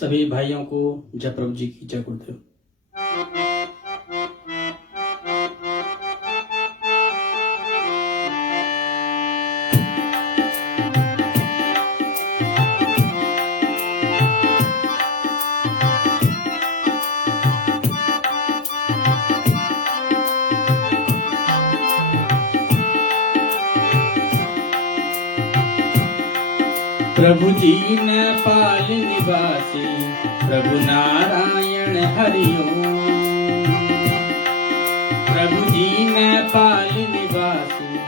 सभी भाइयों को जय प्रभु जी की जय गुरुदेव। प्रभु जी नेपाल निवासी प्रभु नारायण हरि ओम। प्रभु जी नेपाल निवासी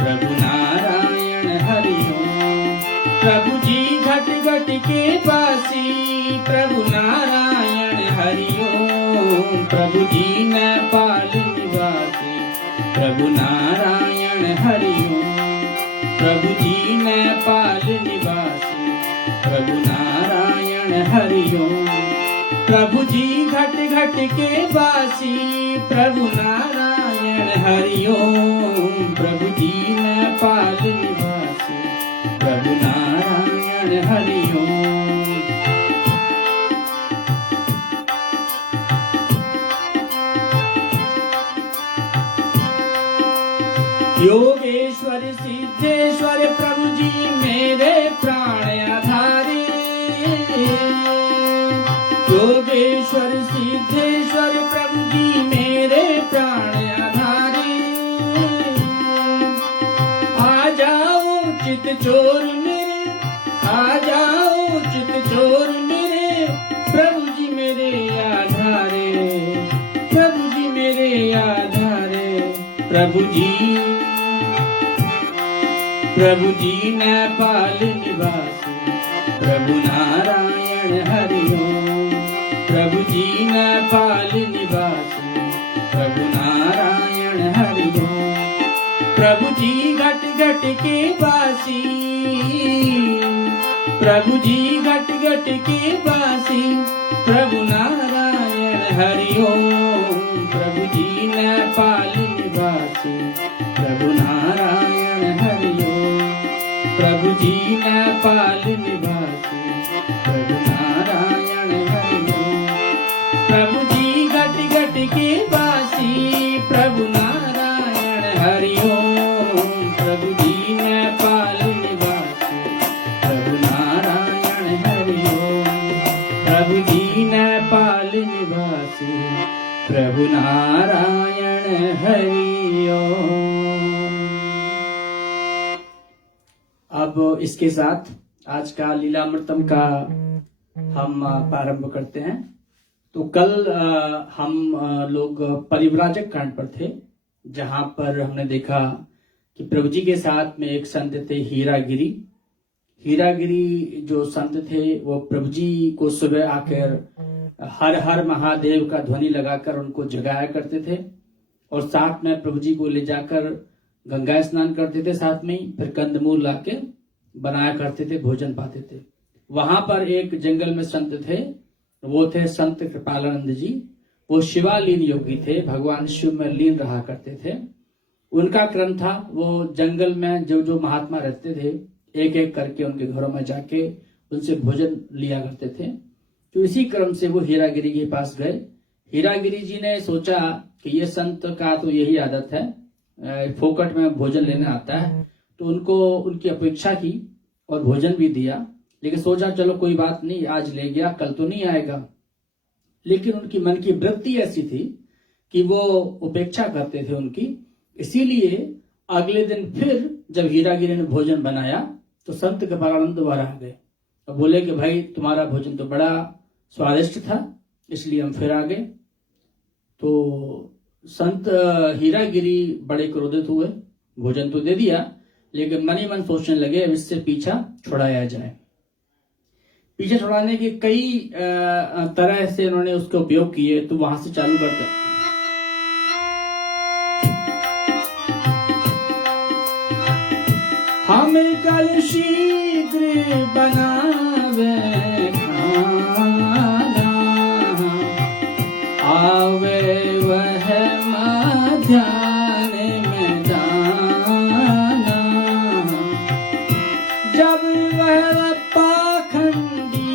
प्रभु नारायण हरि ओम। प्रभु जी घट घट के वासी प्रभु नारायण हरि ओम। प्रभु जी नेपाल निवासी प्रभु नारायण हरि ओम। प्रभु जी नेपाल निवासी प्रभु नारायण हरि ओम। प्रभु जी घट घट के वासी प्रभु नारायण हरि ओम। प्रभु जी नेपाल निवासी प्रभु नारायण हरि ओम। योगेश्वर सिद्धेश्वर प्रभु जी मेरे प्राण आधारे। योगेश्वर सिद्धेश्वर प्रभु जी मेरे प्राण आधारे। आ जाओ चित चोर मेरे, आ जाओ चित चोर मेरे प्रभु जी मेरे आधारे। प्रभु जी मेरे आधारे। प्रभु जी नेपाल निवासी प्रभु नारायण हरि ओम। प्रभु जी नेपाल निवासी प्रभु नारायण हरि ओम। प्रभु जी घट घट के वासी प्रभु जी घट घट के वासी प्रभु नारायण हरि ओम। प्रभु जी नेपाल निवासी प्रभु नारायण हरि ओम। प्रभु जी नेपाल निवासी प्रभु नारायण हरि ओम। प्रभु जी घट घट के वासी प्रभु नारायण हरि ओम। प्रभु जी नेपाल निवासी प्रभु नारायण हरि ओम। प्रभु जी नेपाल निवासी प्रभु नारायण हरि ओम। अब इसके साथ आज का लीलामृतम का हम प्रारंभ करते हैं। तो कल हम लोग परिव्राजक कांड पर थे, जहां पर हमने देखा कि प्रभु जी के साथ में एक संत थे हीरागिरी। हीरागिरी जो संत थे वो प्रभु जी को सुबह आकर हर हर महादेव का ध्वनि लगाकर उनको जगाया करते थे और साथ में प्रभु जी को ले जाकर गंगा स्नान करते थे, साथ में ही फिर कंदमूल लाके बनाया करते थे, भोजन पाते थे। वहां पर एक जंगल में संत थे, वो थे संत कृपालानंद जी। वो शिवालीन योगी थे, भगवान शिव में लीन रहा करते थे। उनका क्रम था वो जंगल में जो जो महात्मा रहते थे एक एक करके उनके घरों में जाके उनसे भोजन लिया करते थे। तो इसी क्रम से वो हीरागिरी के पास गए। हीरागिरी जी ने सोचा कि ये संत का तो यही आदत है, फोकट में भोजन लेने आता है, तो उनको उनकी अपेक्षा की और भोजन भी दिया। लेकिन सोचा चलो कोई बात नहीं, आज ले गया कल तो नहीं आएगा। लेकिन उनकी मन की वृत्ति ऐसी थी कि वो उपेक्षा करते थे उनकी। इसीलिए अगले दिन फिर जब हीरागिरी ने भोजन बनाया तो संत कृपालानंद वहां आ गए और बोले कि भाई तुम्हारा भोजन तो बड़ा स्वादिष्ट था, इसलिए हम फिर आ गए। तो संत हीरागिरी बड़े क्रोधित हुए, भोजन तो दे दिया लेकिन मन ही मन सोचने लगे अब इससे पीछा छुड़ाया जाए। पीछे छुड़ाने के कई तरह से उन्होंने उसका उपयोग किए। तो वहां से चालू करते हम कल शीघ्र बनावे खाना, आवे वह मध्याह्न में जाना। जब वह पाखंडी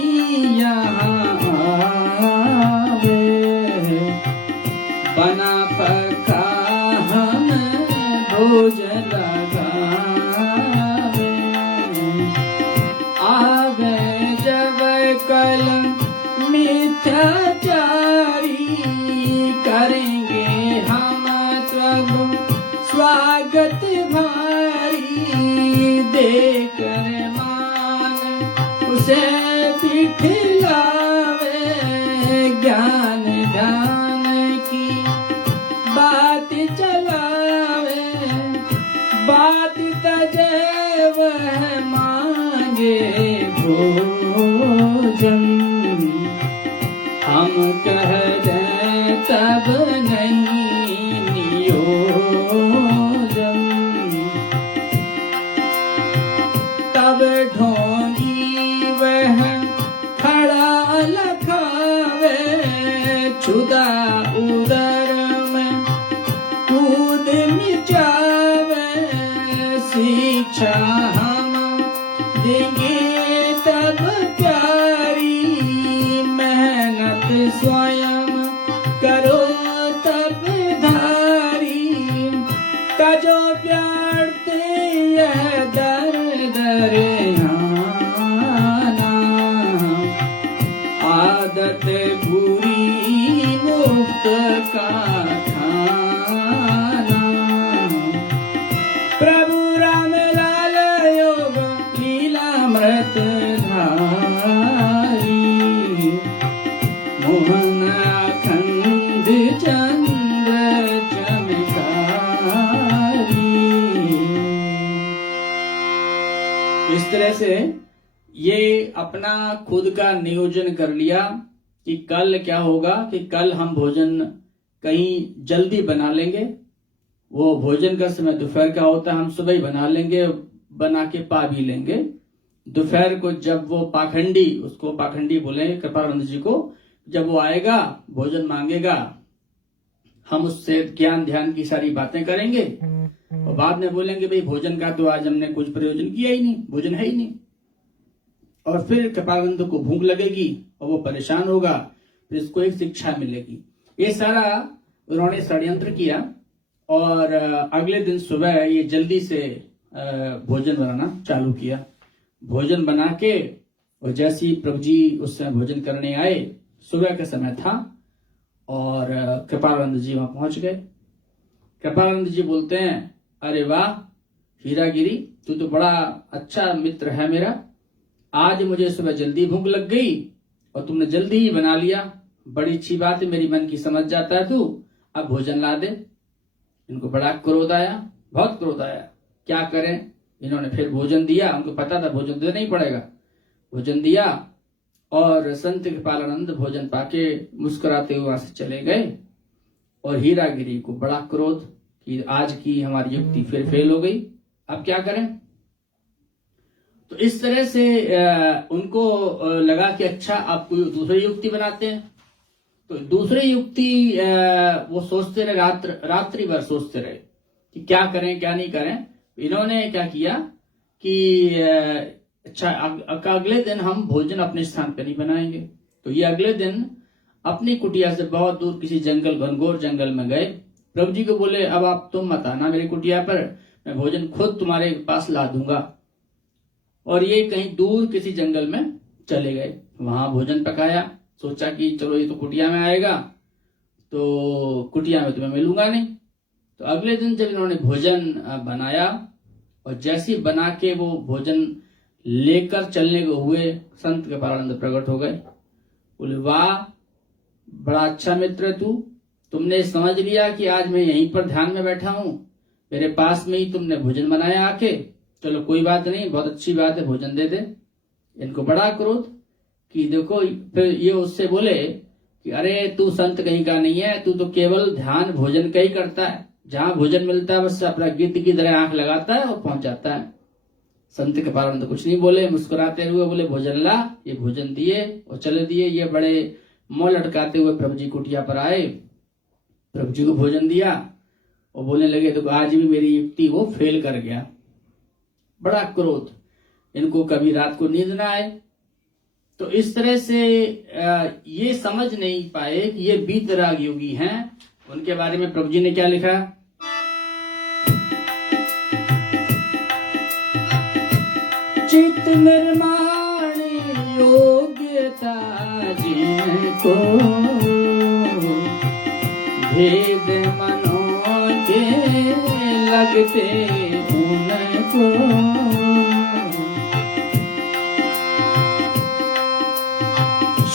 यहाँ लेकर मान उसे दिखलावे, ज्ञान ध्यान की बात चलावे, बात तजे वह मांगे भोजन, हम कह दें तब नहीं नियोजन, तब ढोंगी वह खड़ा लखावे, छुदा उदर में कूद मिचावे, शिक्षा हम देंगे तब प्यारी, मेहनत स्वयं करो तब धारी, का जो प्यारते यह दर दर आना, आदत बुरी मुफ्त का खाना, प्रभु राम लाल योग लीलामृत धारी, मोहन अखंड चंद्र चमकारी। इस तरह से ये अपना खुद का नियोजन कर लिया कि कल क्या होगा, कि कल हम भोजन कहीं जल्दी बना लेंगे। वो भोजन का समय दोपहर का होता है, हम सुबह ही बना लेंगे, बना के पा भी लेंगे। दोपहर को जब वो पाखंडी, उसको पाखंडी बोलेंगे कृपानंद जी को, जब वो आएगा भोजन मांगेगा, हम उससे ज्ञान ध्यान की सारी बातें करेंगे और बाद में बोलेंगे भाई भोजन का तो आज हमने कुछ प्रयोजन किया ही नहीं, भोजन है ही नहीं। और फिर कृपानंद को भूख लगेगी और वो परेशान होगा, फिर इसको एक शिक्षा मिलेगी। ये सारा उन्होंने षड्यंत्र किया और अगले दिन सुबह ये जल्दी से भोजन बनाना चालू किया। भोजन बना के और जैसे ही प्रभु जी उस समय भोजन करने आए, सुबह का समय था और कृपानंद जी वहां पहुंच गए। कृपानंद जी बोलते हैं, अरे वाह हीरागिरी, तू तो बड़ा अच्छा मित्र है मेरा, आज मुझे सुबह जल्दी भूख लग गई और तुमने जल्दी ही बना लिया, बड़ी अच्छी बात है, मेरी मन की समझ जाता है तू, अब भोजन ला दे। इनको बड़ा क्रोध आया, बहुत क्रोध आया, क्या करें। इन्होंने फिर भोजन दिया, उनको पता था भोजन देना ही पड़ेगा। भोजन दिया और संत कृपालानंद भोजन पाके मुस्कुराते हुए वहां से चले गए। और हीरागिरी को बड़ा क्रोध कि आज की हमारी युक्ति फिर फेल हो गई, अब क्या करें। तो इस तरह से उनको लगा कि अच्छा आप कोई दूसरी युक्ति बनाते हैं। तो दूसरी युक्ति वो सोचते रहे, रात्रि भर सोचते रहे कि क्या करें क्या नहीं करें। इन्होंने क्या किया कि अच्छा अगले दिन हम भोजन अपने स्थान पर नहीं बनाएंगे। तो ये अगले दिन अपनी कुटिया से बहुत दूर किसी जंगल, घनघोर जंगल में गए। प्रभु जी को बोले, अब तुम मत आना मेरी कुटिया पर, मैं भोजन खुद तुम्हारे पास ला दूंगा। और ये कहीं दूर किसी जंगल में चले गए, वहां भोजन पकाया, सोचा कि चलो ये तो कुटिया में आएगा तो कुटिया में तुम्हें मिलूंगा नहीं। तो अगले दिन जब इन्होंने भोजन बनाया और जैसे ही बना के वो भोजन लेकर चलने को हुए, संत कृपालानंद प्रकट हो गए। बोले, वाह बड़ा अच्छा मित्र है तू, तुमने समझ लिया कि आज मैं यहीं पर ध्यान में बैठा हूं, मेरे पास में ही तुमने भोजन बनाया आके, चलो कोई बात नहीं, बहुत अच्छी बात है, भोजन दे दे। इनको बड़ा क्रोध कि देखो, फिर ये उससे बोले कि अरे तू संत कहीं का नहीं है, तू तो केवल ध्यान भोजन का ही करता है, जहां भोजन मिलता है बस अपना गिद्ध की तरह आंख लगाता है और पहुंच जाता है। संत कृपालानंद कुछ नहीं बोले, मुस्कुराते हुए बोले भोजन ला। ये भोजन दिए और चले दिए। ये बड़े मुंह लटकाते हुए प्रभु जी कुटिया पर आए, प्रभु जी को भोजन दिया और बोलने लगे, तो आज भी मेरी युक्ति वो फेल कर गया। बड़ा क्रोध, इनको कभी रात को नींद ना आए। तो इस तरह से ये समझ नहीं पाए कि ये बीतराग योगी हैं। उनके बारे में प्रभु जी ने क्या लिखा, चित्त निर्माण योग्यता जिनको, भेद मनों के लगते उनको,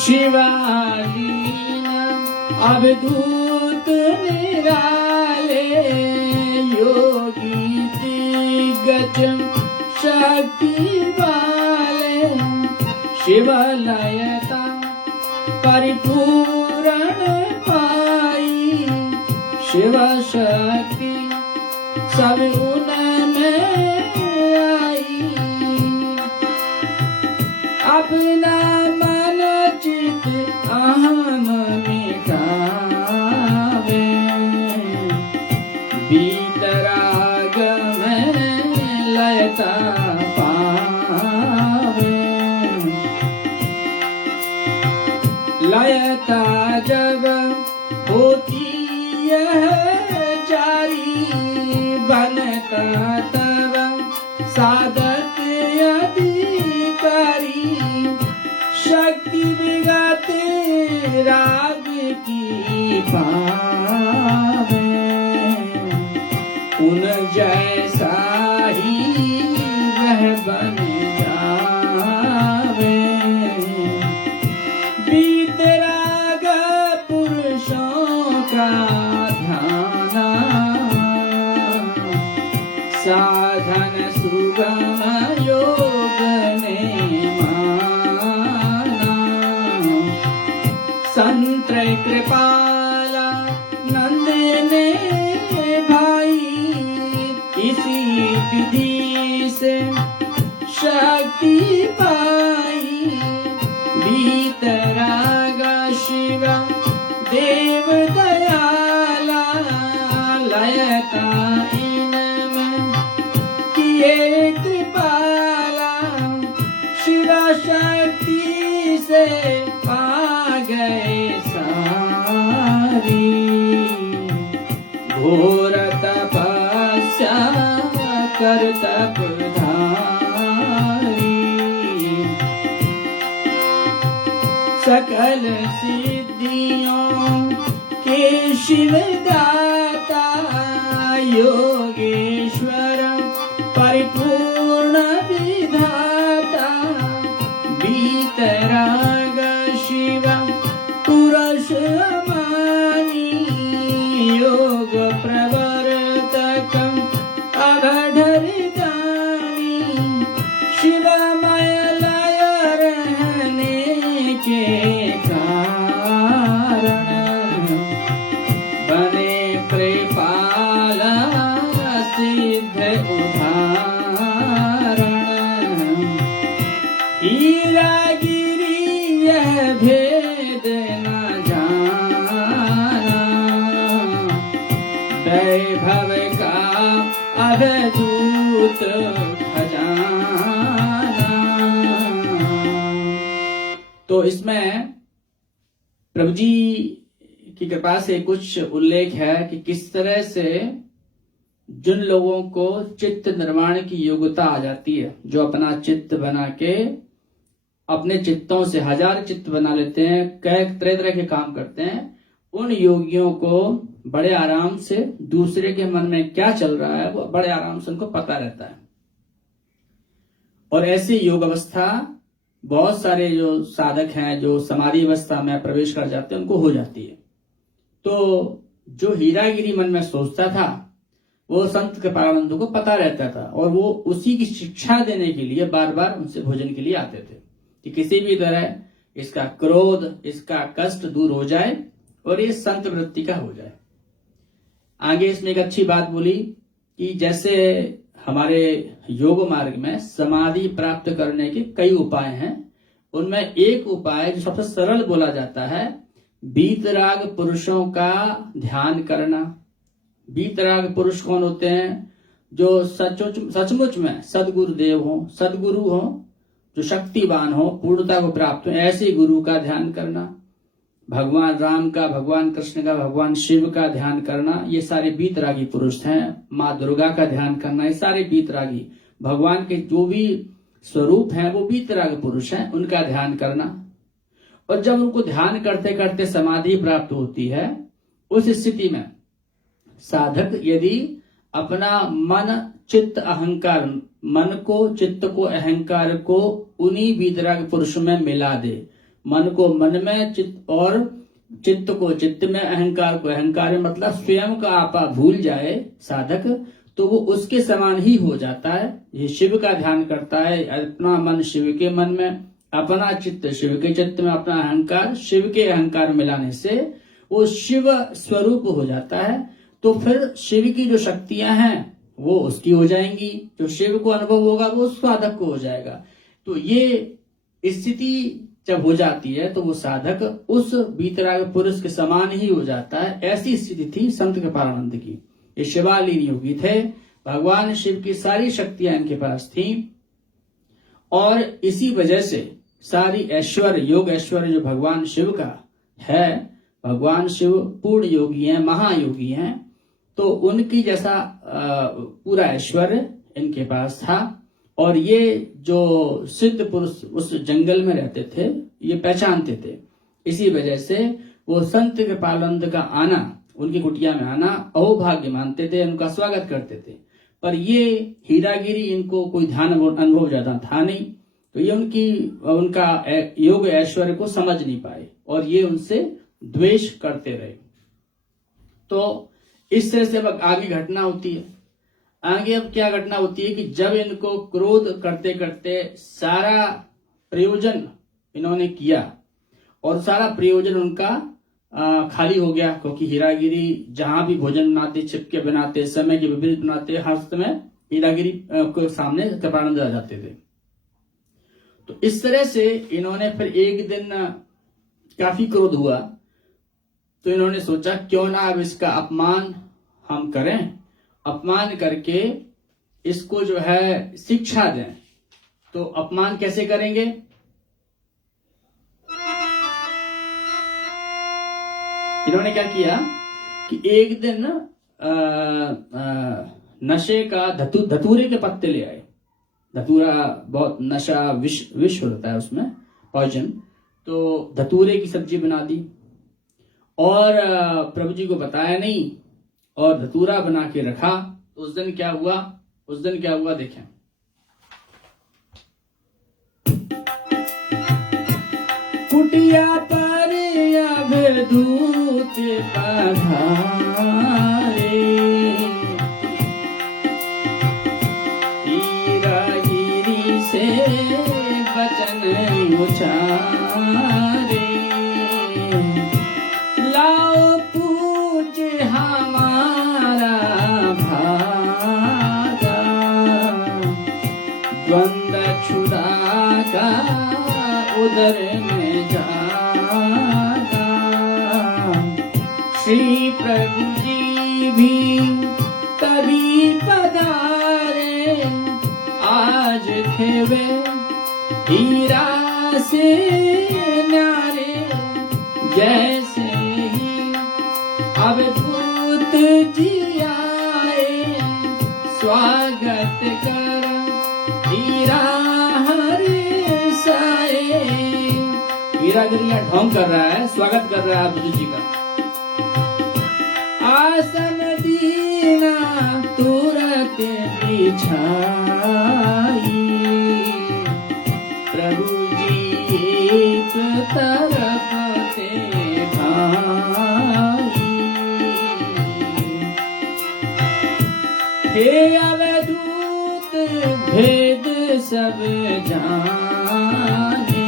शिवालीन अवधूत निराले योगी दिग्गज शक्ति वाले शिवलयता परिपूर्ण पाई शिव शक्ति सब उनमें आई अपना मन चित अहम मिटावे बीतराग में लयता पावे लयता जब होती यह जारी बनता तब साधक अधिकारी शक्ति विगत राग की पावे उन जैसा ही वह बन जावे बीतराग पुरुषों का ध्याना साधन सुगम योग ने माना संत कृपाला नंद ने भाई इसी विधि से शक्ति पाई बीतराग शिवा देव दयाला लयता इनमें किए कृपाला शिवा शक्ति से पा गए सारी घोर तपस्या कर तपधारी सकल सिद्धियों के शिव दाता योगेश्वर परिपूर्ण विधाता बीतराग शिवा पुरुष मानी योग प्रवर्तक अघड़री दानी शिवमय लय रहने के कारण बने कृपाल सिद्ध उदाहरण हीरागिरी यह भेद न जाना वैभव का अवधूत खजाना। तो इसमें प्रभु जी की कृपा से कुछ उल्लेख है कि किस तरह से जिन लोगों को चित्त निर्माण की योग्यता आ जाती है, जो अपना चित्त बना के अपने चित्तों से हजार चित्त बना लेते हैं, कई तरह तरह के काम करते हैं, उन योगियों को बड़े आराम से दूसरे के मन में क्या चल रहा है वो बड़े आराम से उनको पता रहता है। और ऐसी योग अवस्था बहुत सारे जो साधक हैं जो समाधि अवस्था में प्रवेश कर जाते हैं उनको हो जाती है। तो जो हीरागिरी मन में सोचता था वो संत कृपानंद को पता रहता था और वो उसी की शिक्षा देने के लिए बार बार उनसे भोजन के लिए आते थे कि किसी भी तरह इसका क्रोध, इसका कष्ट दूर हो जाए और ये संत वृत्ति का हो जाए। आगे इसमें एक अच्छी बात बोली कि जैसे हमारे योग मार्ग में समाधि प्राप्त करने के कई उपाय हैं, उनमें एक उपाय जो सबसे सरल बोला जाता है, बीतराग पुरुषों का ध्यान करना। बीतराग पुरुष कौन होते हैं? जो सचमुच में सदगुरुदेव हो, सदगुरु हो, जो शक्तिवान हो, पूर्णता को प्राप्त हो, ऐसे गुरु का ध्यान करना, भगवान राम का, भगवान कृष्ण का, भगवान शिव का ध्यान करना, ये सारे बीतरागी पुरुष हैं। माँ दुर्गा का ध्यान करना, ये सारे बीतरागी भगवान के जो भी स्वरूप हैं वो बीतराग पुरुष हैं, उनका ध्यान करना। और जब उनको ध्यान करते करते समाधि प्राप्त होती है, उस स्थिति में साधक यदि अपना मन, चित्त, अहंकार, मन को, चित्त को, अहंकार को उन्हीं बीतराग पुरुष में मिला दे, मन को मन में, चित्त और चित्त को चित्त में, अहंकार को अहंकार में, मतलब स्वयं का आपा भूल जाए साधक तो वो उसके समान ही हो जाता है। ये शिव का ध्यान करता है, अपना मन शिव के मन में, अपना चित्त शिव के चित्त में, अपना अहंकार शिव के अहंकार मिलाने से वो शिव स्वरूप हो जाता है। तो फिर शिव की जो शक्तियां हैं वो उसकी हो जाएंगी, जो शिव को अनुभव होगा वो साधक को हो जाएगा। तो ये स्थिति जब हो जाती है तो वो साधक उस वीतराग पुरुष के समान ही हो जाता है। ऐसी स्थिति थी संत कृपानंद की। ये शिवालीन योगी थे, भगवान शिव की सारी शक्तियां इनके पास थी और इसी वजह से सारी ऐश्वर्य, योग ऐश्वर्य जो भगवान शिव का है, भगवान शिव पूर्ण योगी हैं, महायोगी हैं, तो उनकी जैसा पूरा ऐश्वर्य इनके पास था। और ये जो सिद्ध पुरुष उस जंगल में रहते थे ये पहचानते थे, इसी वजह से वो संत कृपानंद का आना, उनकी कुटिया में आना अहोभाग्य मानते थे, उनका स्वागत करते थे। पर ये हीरागिरी, इनको कोई ध्यान अनुभव ज्यादा था नहीं, तो ये उनका योग ऐश्वर्य को समझ नहीं पाए और ये उनसे द्वेष करते रहे। तो इस तरह से अब आगे घटना होती है। आगे अब क्या घटना होती है कि जब इनको क्रोध करते करते सारा प्रयोजन इन्होंने किया और सारा प्रयोजन उनका खाली हो गया, क्योंकि हीरागिरी जहां भी भोजन बनाते, छिपके बनाते, समय के विपरीत बनाते, हर समय हीरागिरी को सामने कृपानंद आ जाते थे। तो इस तरह से इन्होंने फिर एक दिन काफी क्रोध हुआ, तो इन्होंने सोचा क्यों ना अब इसका अपमान हम करें, अपमान करके इसको जो है शिक्षा दें। तो अपमान कैसे करेंगे? इन्होंने क्या किया कि एक दिन नशे का धतूरे के पत्ते ले आए। धतूरा बहुत नशा विष होता है उसमें, पॉइजन। तो धतूरे की सब्जी बना दी और प्रभु जी को बताया नहीं और धतूरा बना के रखा। तो उस दिन क्या हुआ देखें। कुटिया पर अवधूत पधारे, हीरागिरी से वचन उचारे, लाओ पूज हमारा भागा, द्वंद छुड़ा का उदर में जागा। श्री प्रभु जी भी तभी पधारे, आज थे वे हीरा से न्यारे, जैसे ही अवधूत जी आए, स्वागत कर हीरा हरे साए। हीरागिरी ढोंग कर रहा है, स्वागत कर रहा है अवधूत जी का। आसन दीना तुरंत बिछाई, प्रभु जी एक तरफ से भाई। हे अवधूत भेद सब जाने,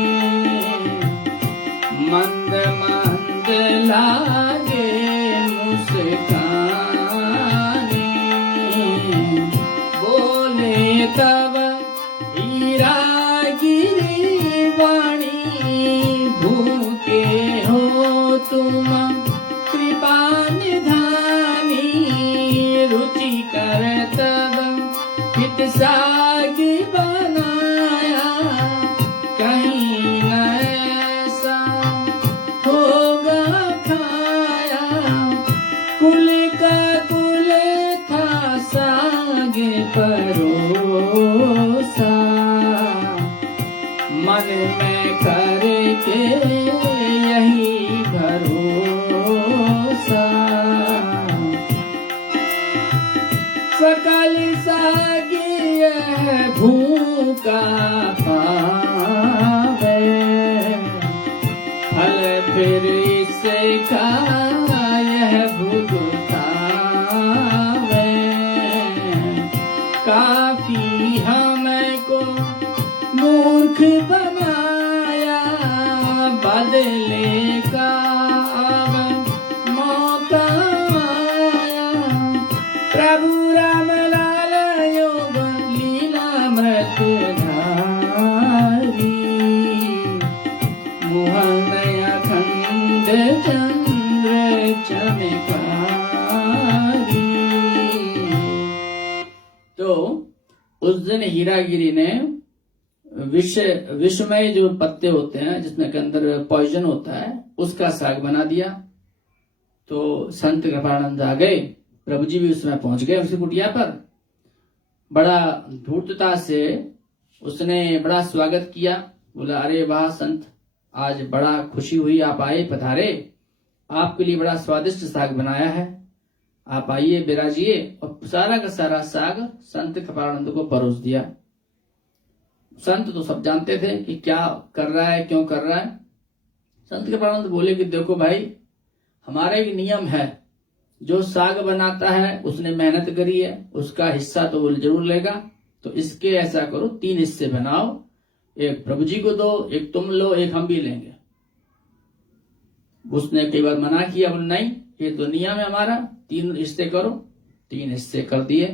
मंद मंद लागे मुस्काने, बोले तब हीरागिरी वाणी, भूखे हो तुम कृपा निधानी, रुचि कर तब हित साग बनाया, कहीं न ऐसा होगा खाया, कुल का कुल था साग परोसा, मन में करके यही भरोसा, सकल साग यह भूखा पावे, बदले का मौका आया। प्रभु राम लाल योग लीलामृत धारी। मोहन अखंड चंद्र चमकारी। तो उस दिन हीरागिरी ने विषमय जो पत्ते होते हैं जिसमें के अंदर पॉइजन होता है उसका साग बना दिया। तो संत कृपानंद आ गए, प्रभु जी भी उसमें पहुंच गए उसकी कुटिया पर। बड़ा धूर्तता से उसने बड़ा स्वागत किया। बोला अरे वाह संत, आज बड़ा खुशी हुई, आप आए, पधारे, आपके लिए बड़ा स्वादिष्ट साग बनाया है, आप आइए बिराजिए। और सारा का सारा साग संत कृपानंद को परोस दिया। संत तो सब जानते थे कि क्या कर रहा है, क्यों कर रहा है। संत कृपानंद बोले कि देखो भाई, हमारा एक नियम है, जो साग बनाता है उसने मेहनत करी है, उसका हिस्सा तो वो जरूर लेगा। तो इसके ऐसा करो, 3 हिस्से बनाओ, एक प्रभु जी को दो, एक तुम लो, एक हम भी लेंगे। उसने कई बार मना किया, बोले नहीं, ये तो नियम है हमारा, 3 हिस्से करो। 3 हिस्से कर दिए,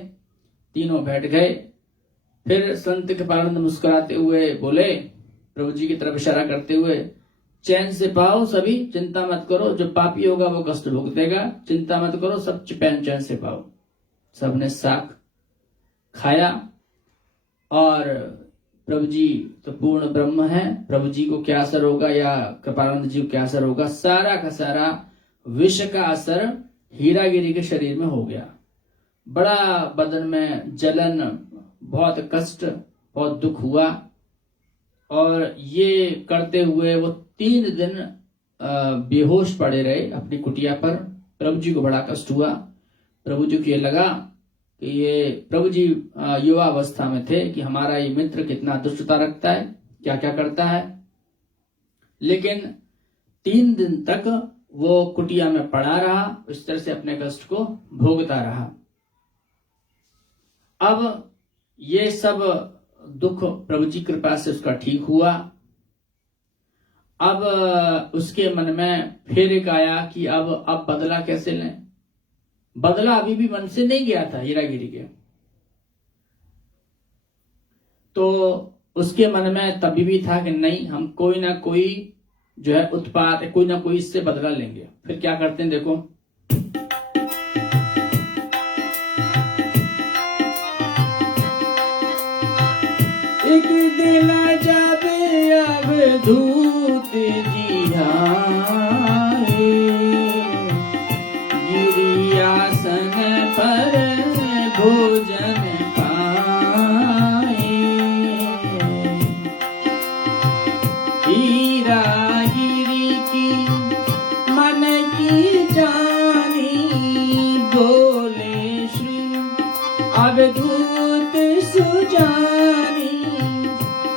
तीनों बैठ गए। फिर संत कृपानंद मुस्कुराते हुए बोले, प्रभु जी की तरफ इशारा करते हुए, चैन से पाओ सभी, चिंता मत करो, जो पापी होगा वो कष्ट भुगतेगा, चिंता मत करो, सब चैन से पाओ। सबने साग खाया। और प्रभु जी तो पूर्ण ब्रह्म है, प्रभु जी को क्या असर होगा या कृपानंद जी को क्या असर होगा, सारा का सारा विष का असर हीरागिरी के शरीर में हो गया। बड़ा बदन में जलन, बहुत कष्ट, बहुत दुख हुआ। और ये करते हुए वो 3 दिन बेहोश पड़े रहे अपनी कुटिया पर। प्रभु जी को बड़ा कष्ट हुआ। प्रभु जी को ये लगा कि ये प्रभु जी युवा अवस्था में थे कि हमारा ये मित्र कितना दुष्टता रखता है, क्या क्या करता है। लेकिन 3 दिन तक वो कुटिया में पड़ा रहा, इस तरह से अपने कष्ट को भोगता रहा। अब ये सब दुख प्रभु जी कृपा से उसका ठीक हुआ। अब उसके मन में फिर एक आया कि अब बदला कैसे लें। बदला अभी भी मन से नहीं गया था हीरागिरी के। तो उसके मन में तभी भी था कि नहीं, हम कोई ना कोई जो है उत्पात, कोई ना कोई इससे बदला लेंगे। फिर क्या करते हैं देखो, एक दिन जाबे अब धूत जिहाए, गिरी आसन पर भोजन पाए। हीरागिरी की मन की जानी, बोले श्री अब धूत सुजानी।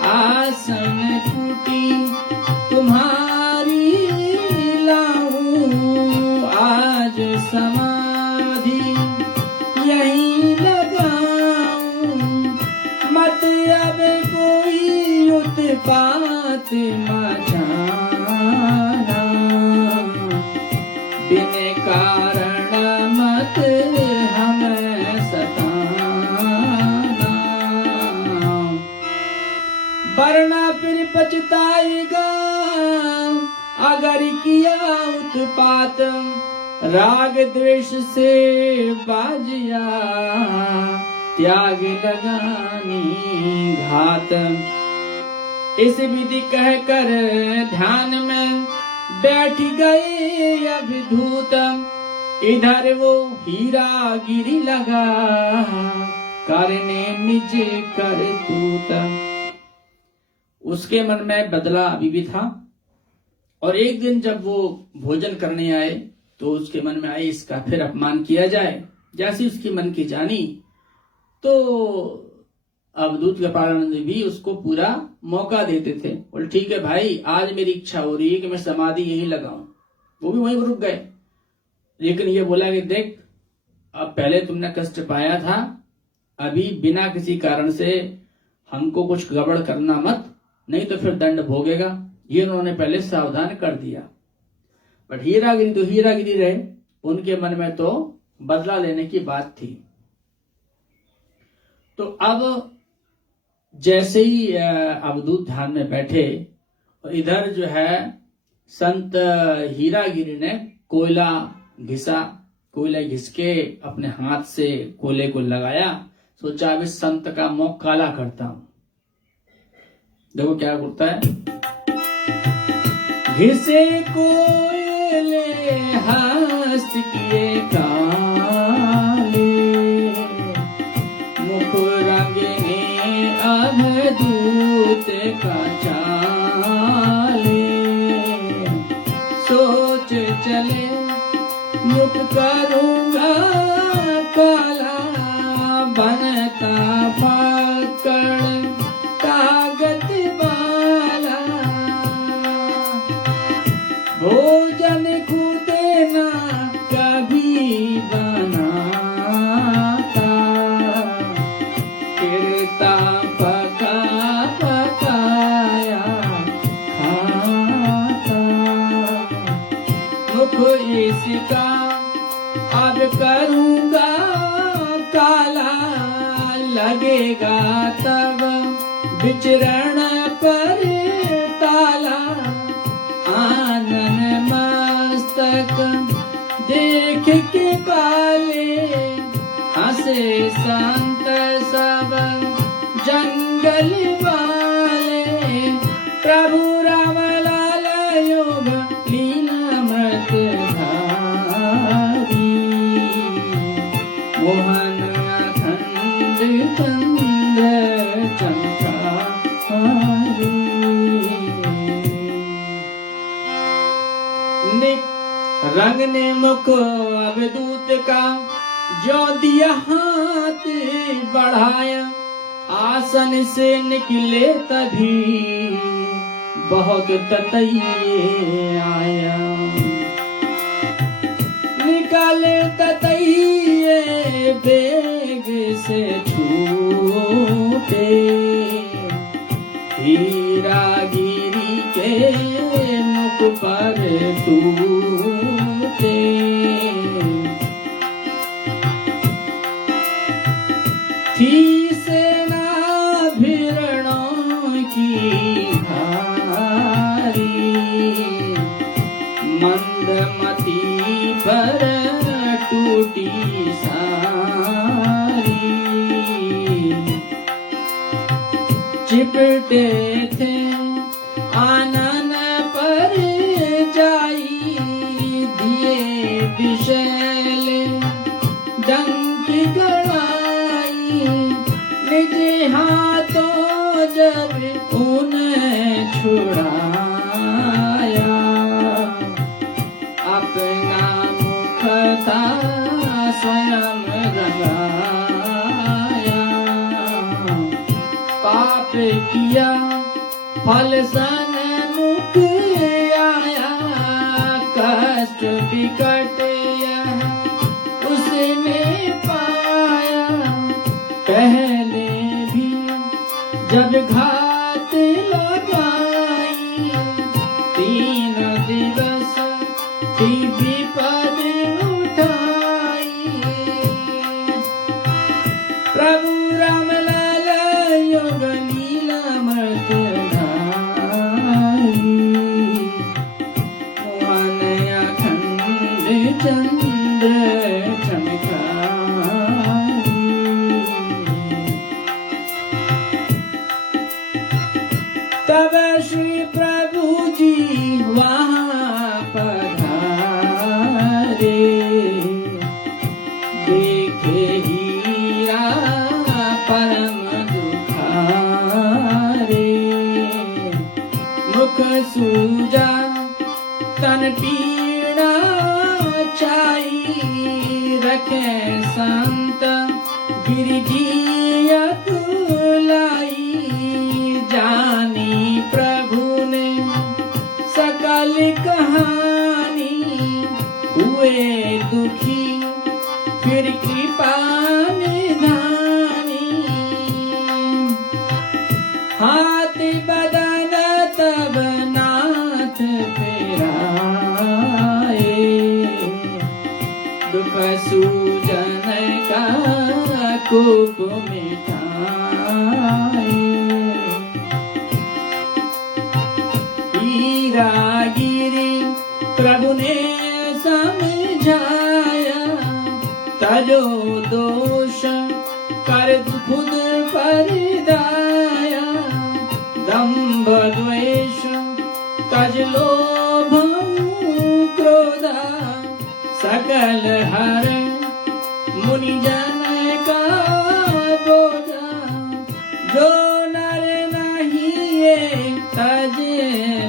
आसन कुटी तुम्हारी लाऊं, आज समाधि यहीं लगाऊं। मत अब कोई उत्पात मचाना, बिन कारण मत हमें सताना। वरना फिर पछताएगा अगर किया उत्पात। राग द्वेष से बाजिया त्याग लगानी घात। इस विधि कहकर ध्यान में बैठ गए अभिधूत। इधर वो हीरागिरी लगा करने निज करतूत। उसके मन में बदला अभी भी था। और एक दिन जब वो भोजन करने आए तो उसके मन में आए इसका फिर अपमान किया जाए। जैसी उसकी मन की जानी तो अवधूत कृपानंद भी उसको पूरा मौका देते थे। बोले ठीक है भाई, आज मेरी इच्छा हो रही है कि मैं समाधि यहीं लगाऊं। वो भी वहीं रुक गए। लेकिन ये बोला कि देख, अब पहले तुमने कष्ट पाया था, अभी बिना किसी कारण से हमको कुछ गड़बड़ करना मत, नहीं तो फिर दंड भोगेगा। ये उन्होंने पहले सावधान कर दिया। बट हीरागिरी तो हीरागिरी रहे, उनके मन में तो बदला लेने की बात थी। तो अब जैसे ही अवधूत ध्यान में बैठे, इधर जो है संत हीरागिरी ने कोयला घिसा, कोयला घिस के अपने हाथ से कोयले को लगाया। सोचा अब इस संत का मुंह काला करता हूं। देखो क्या करता है, घिसे कोयले हस्त किए काले, मुख रंगे अवधूत का चाले, सोच चले मुख करूंगा काला, बनता फाकड़ कागज वाला, भोजन खुद ना कभी बनाता, गिरता पका पकाया खाता, मुख इसका अब करूंगा काला, लगेगा तब विचरण पर ताला, आनन मस्तक देख के काले, हंसे संत सब जंगल वाले, प्रभु राम लाल योग लीलामृत धारी, मोहन अखंड चंद्र चमत्कारी, रंग ने मुख अवधूत का जो दिया हाथ बढ़ाया, आसन से निकले तभी बहुत ततैये आया, निकाले ततैये बेग से छूटे, हीरागिरी के मुख पर टूटे, थी सेना भिरणों की भारी, मंदमती पर टूटी सारी, चिपटे थे आनन पर जाई, दिए विशैल डंक गड़ाई, निज हाथों जब उन्हें छुड़ाया, अपना मुख था स्वयं रंगाया, पाप किया फल सन्मुख आया, कष्ट विकट यह उसने पाया, पहले भी जब घात लगाई, 3 दिवस की विपद उठाई, प्रभु राम लाल योग लीलामृत धारी, मोहन अखंड चंद्र चमत्कारी, तब श्री प्रभु जी वहाँ पधारे, देखे हीरा परम दुखारे, मुख सूजा तन पीड़ा चाई, रखे संत गिरिजी अकुलाई, जानी प्रभु ने सकल कहानी, हुए दुखी फिर कृपा निधानी, हाथ बदन तब ना कूप मिठाए। हीरागिरी प्रभु ने समझाया, तजो दोष कर खुद परिदाया। दंभ द्वेष तज लोभ क्रोधा, सकल हर मुनि जन का बोझा। जो नर नहीं ये तजे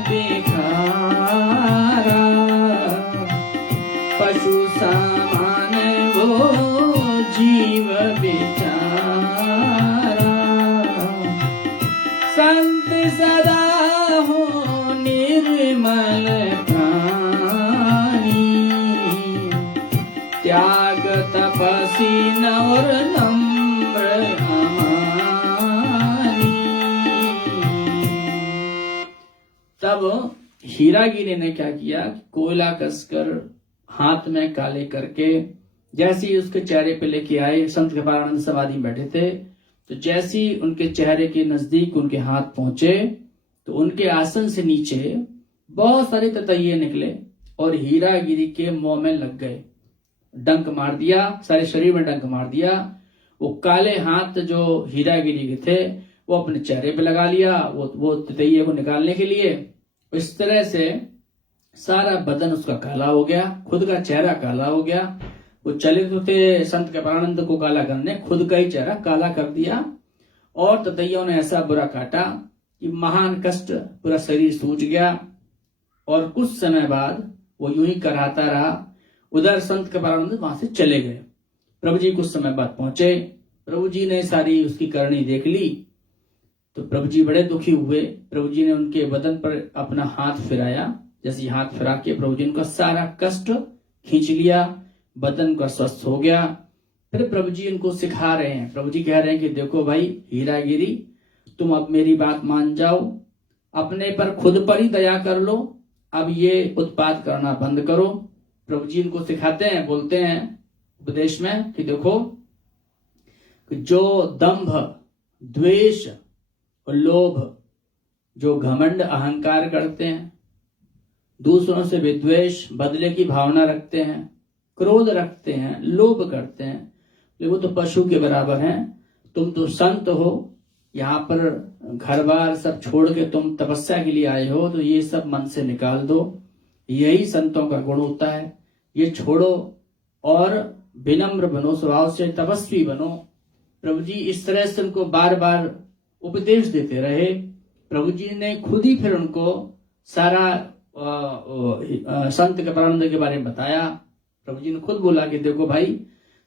बेकारा, पशु समान वो जीव बेचारा। संत सदा हो निर्मल प्राणी, त्याग तपसी और नम्र अमानी। तब हीरागिरी ने क्या किया, कोयला कसकर हाथ में काले करके जैसे ही उसके चेहरे पे लेके आए। संत कृपानंद समाधि में बैठे थे, तो जैसे ही उनके चेहरे के नजदीक उनके हाथ पहुंचे तो उनके आसन से नीचे बहुत सारे ततैये निकले और हीरागिरी के मुंह में लग गए। डंक मार दिया, सारे शरीर में डंक मार दिया। वो काले हाथ जो हीरागिरी के थे वो अपने चेहरे पे लगा लिया, वो ततैये को निकालने के लिए। इस तरह से सारा बदन उसका काला हो गया, खुद का चेहरा काला हो गया। वो चले तो थे संत कृपानंद को काला करने, खुद का ही चेहरा काला कर दिया। और ततैयों ने ऐसा बुरा काटा कि महान कष्ट, पूरा शरीर सूज गया। और कुछ समय बाद वो यूं ही कराता रहा। उधर संत कृपानंद वहां से चले गए। प्रभु जी कुछ समय बाद पहुंचे। प्रभु जी ने सारी उसकी करनी देख ली तो प्रभु जी बड़े दुखी हुए। प्रभु जी ने उनके बदन पर अपना हाथ फिराया। जैसे हाथ फिरा के प्रभु जी उनका सारा कष्ट खींच लिया, बदन का स्वस्थ हो गया। फिर प्रभु जी इनको सिखा रहे हैं। प्रभु जी कह रहे हैं कि देखो भाई हीरागिरी, तुम अब मेरी बात मान जाओ, अपने पर खुद पर ही दया कर लो, अब ये उत्पात करना बंद करो। प्रभु जी इनको सिखाते हैं, बोलते हैं उपदेश में कि देखो जो दंभ, द्वेष और लोभ, जो घमंड अहंकार करते हैं, दूसरों से विद्वेष, बदले की भावना रखते हैं, क्रोध रखते हैं, लोभ करते हैं, वो तो पशु के बराबर हैं। तुम तो संत हो, यहाँ पर घर बार सब छोड़ के तुम तपस्या के लिए आए हो, तो ये सब मन से निकाल दो। यही संतों का गुण होता है, ये छोड़ो और विनम्र बनो, स्वभाव से तपस्वी बनो। प्रभु जी इस तरह से उनको बार बार उपदेश देते रहे। प्रभु जी ने खुद ही फिर उनको सारा संत कृपानंद के बारे में बताया। प्रभु जी ने खुद बोला कि देखो भाई,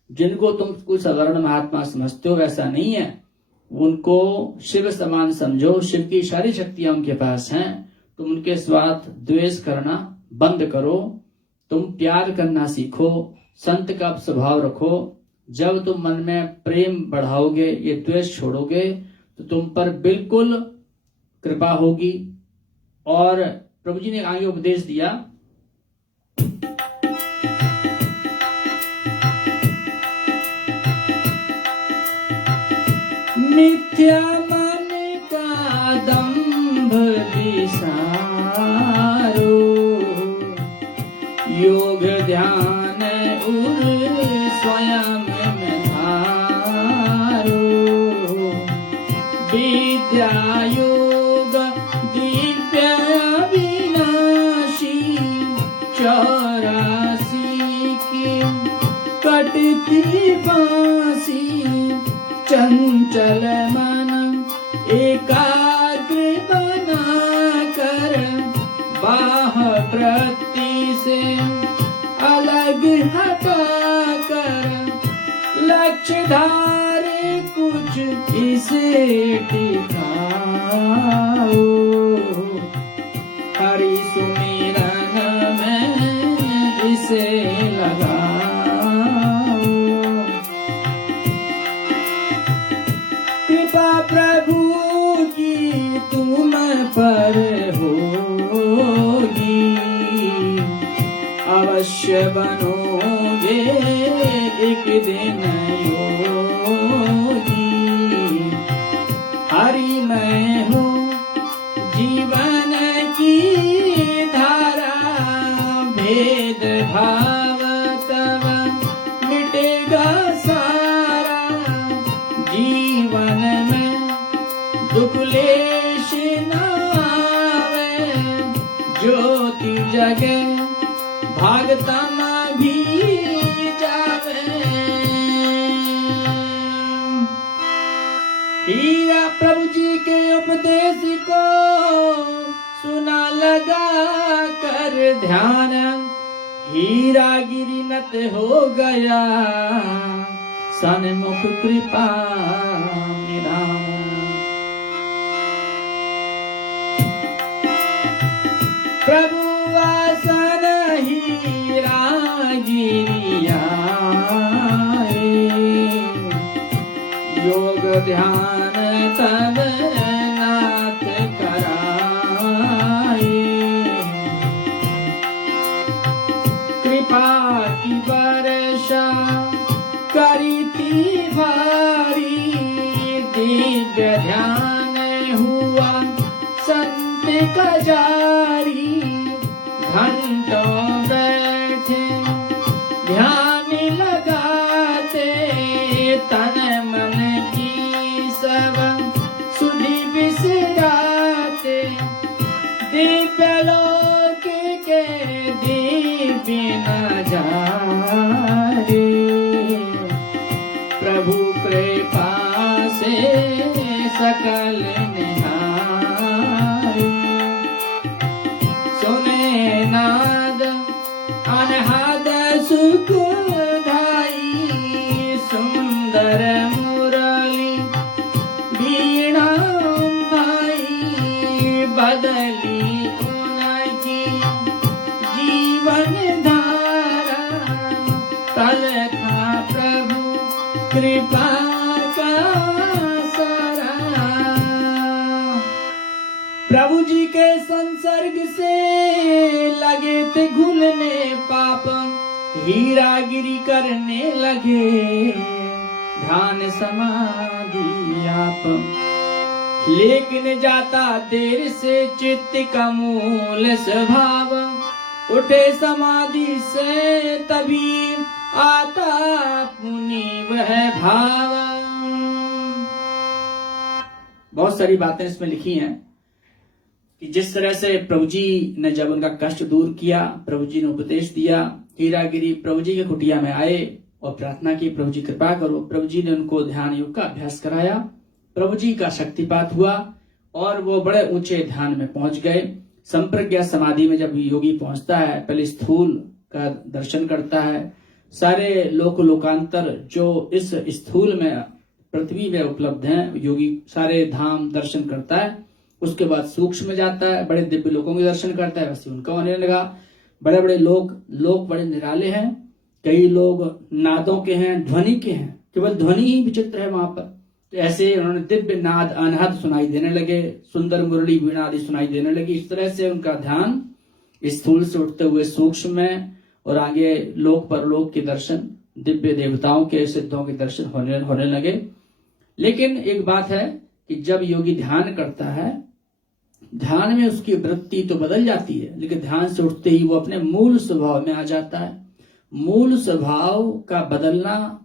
जिनको तुम कोई साधारण महात्मा समझते हो वैसा नहीं है, उनको शिव समान समझो, शिव की सारी शक्तियां उनके पास हैं। तुम उनके साथ द्वेष करना बंद करो, तुम प्यार करना सीखो, संत का स्वभाव रखो। जब तुम मन में प्रेम बढ़ाओगे, ये द्वेष छोड़ोगे, तो तुम पर बिल्कुल कृपा होगी। और प्रभु जी ने आगे उपदेश दिया, मिथ्या मन का दंभ विसारो, योग ध्यान उर स्वयं में धारो। विद्या योग दिव्य अविनाशी, 84 की कटती फांसी। चंचल मन एकाग्र बना कर, बाह प्रति से अलग हटा कर, लक्ष्य धारे कुछ इसे टिकाओ। हरि सुमिरन में इसे लगाओ। कृपा प्रभु की तुम पर होगी, अवश्य बनोगे एक दिन योगी। मैं हूँ जीवन की धारा, भेद भाव तब मिटेगा सारा, जीवन में दुख लेश न आवे, ज्योति जगे भागतम भी जावे। हीरा प्रभु जी के उपदेश को सुना लगा कर ध्यान, हीरा गिरी नत हो गया सन्मुख कृपा निधान। प्रभु आसन हीरा गिरिया, योग ध्यान तब नाथ कराए, कृपा की वर्षा करी थी भारी, दिव्य ध्यान हुआ संत का जारी, घंटों बैठे ध्यान लगाते, तन मन की सब सुधि बिसराते, दिव्य लोक के दिव्य नजारे, प्रभु कृपा से सकल निहारे, सुने नाद अनहद सुखदाई, सुंदर मुरली वीणा भाई, बदली उनकी जीवन धारा, कल था प्रभु कृपा का सारा। प्रभु जी के संसर्ग से लगे थे घुलने पाप, हीरा गिरी करने लगे ध्यान समाधि आप, लेकिन जाता देर से चित्त का मूल स्वभाव, उठे समाधि से तभी आता पुनि वह भाव। बहुत सारी बातें इसमें लिखी हैं कि जिस तरह से प्रभु जी ने जब उनका कष्ट दूर किया, प्रभु जी ने उपदेश दिया, हीरागिरी प्रभु जी के कुटिया में आए और प्रार्थना की, प्रभु जी कृपा करो। प्रभु जी ने उनको ध्यान योग का अभ्यास कराया, प्रभु जी का शक्तिपात हुआ और वो बड़े ऊंचे ध्यान में पहुंच गए। संप्रज्ञा समाधि में जब योगी पहुंचता है, पहले स्थूल का दर्शन करता है, सारे लोकांतर जो इस स्थूल में पृथ्वी में उपलब्ध हैं, योगी सारे धाम दर्शन करता है। उसके बाद सूक्ष्म में जाता है, बड़े दिव्य लोगों के दर्शन करता है, वैसे उनका होने लगा। बड़े बड़े लोग बड़े निराले हैं, कई लोग नादों के हैं, ध्वनि के हैं, केवल ध्वनि ही विचित्र है वहां पर। तो ऐसे उन्होंने दिव्य नाद अनहद सुनाई देने लगे, सुंदर मुरली वीणा आदि सुनाई देने लगी। इस तरह से उनका ध्यान स्थूल से उठते हुए सूक्ष्म में और आगे लोक परलोक के दर्शन, दिव्य देवताओं के सिद्धों के दर्शन होने लगे। लेकिन एक बात है कि जब योगी ध्यान करता है, ध्यान में उसकी वृत्ति तो बदल जाती है, लेकिन ध्यान से उठते ही वो अपने मूल स्वभाव में आ जाता है। मूल स्वभाव का बदलना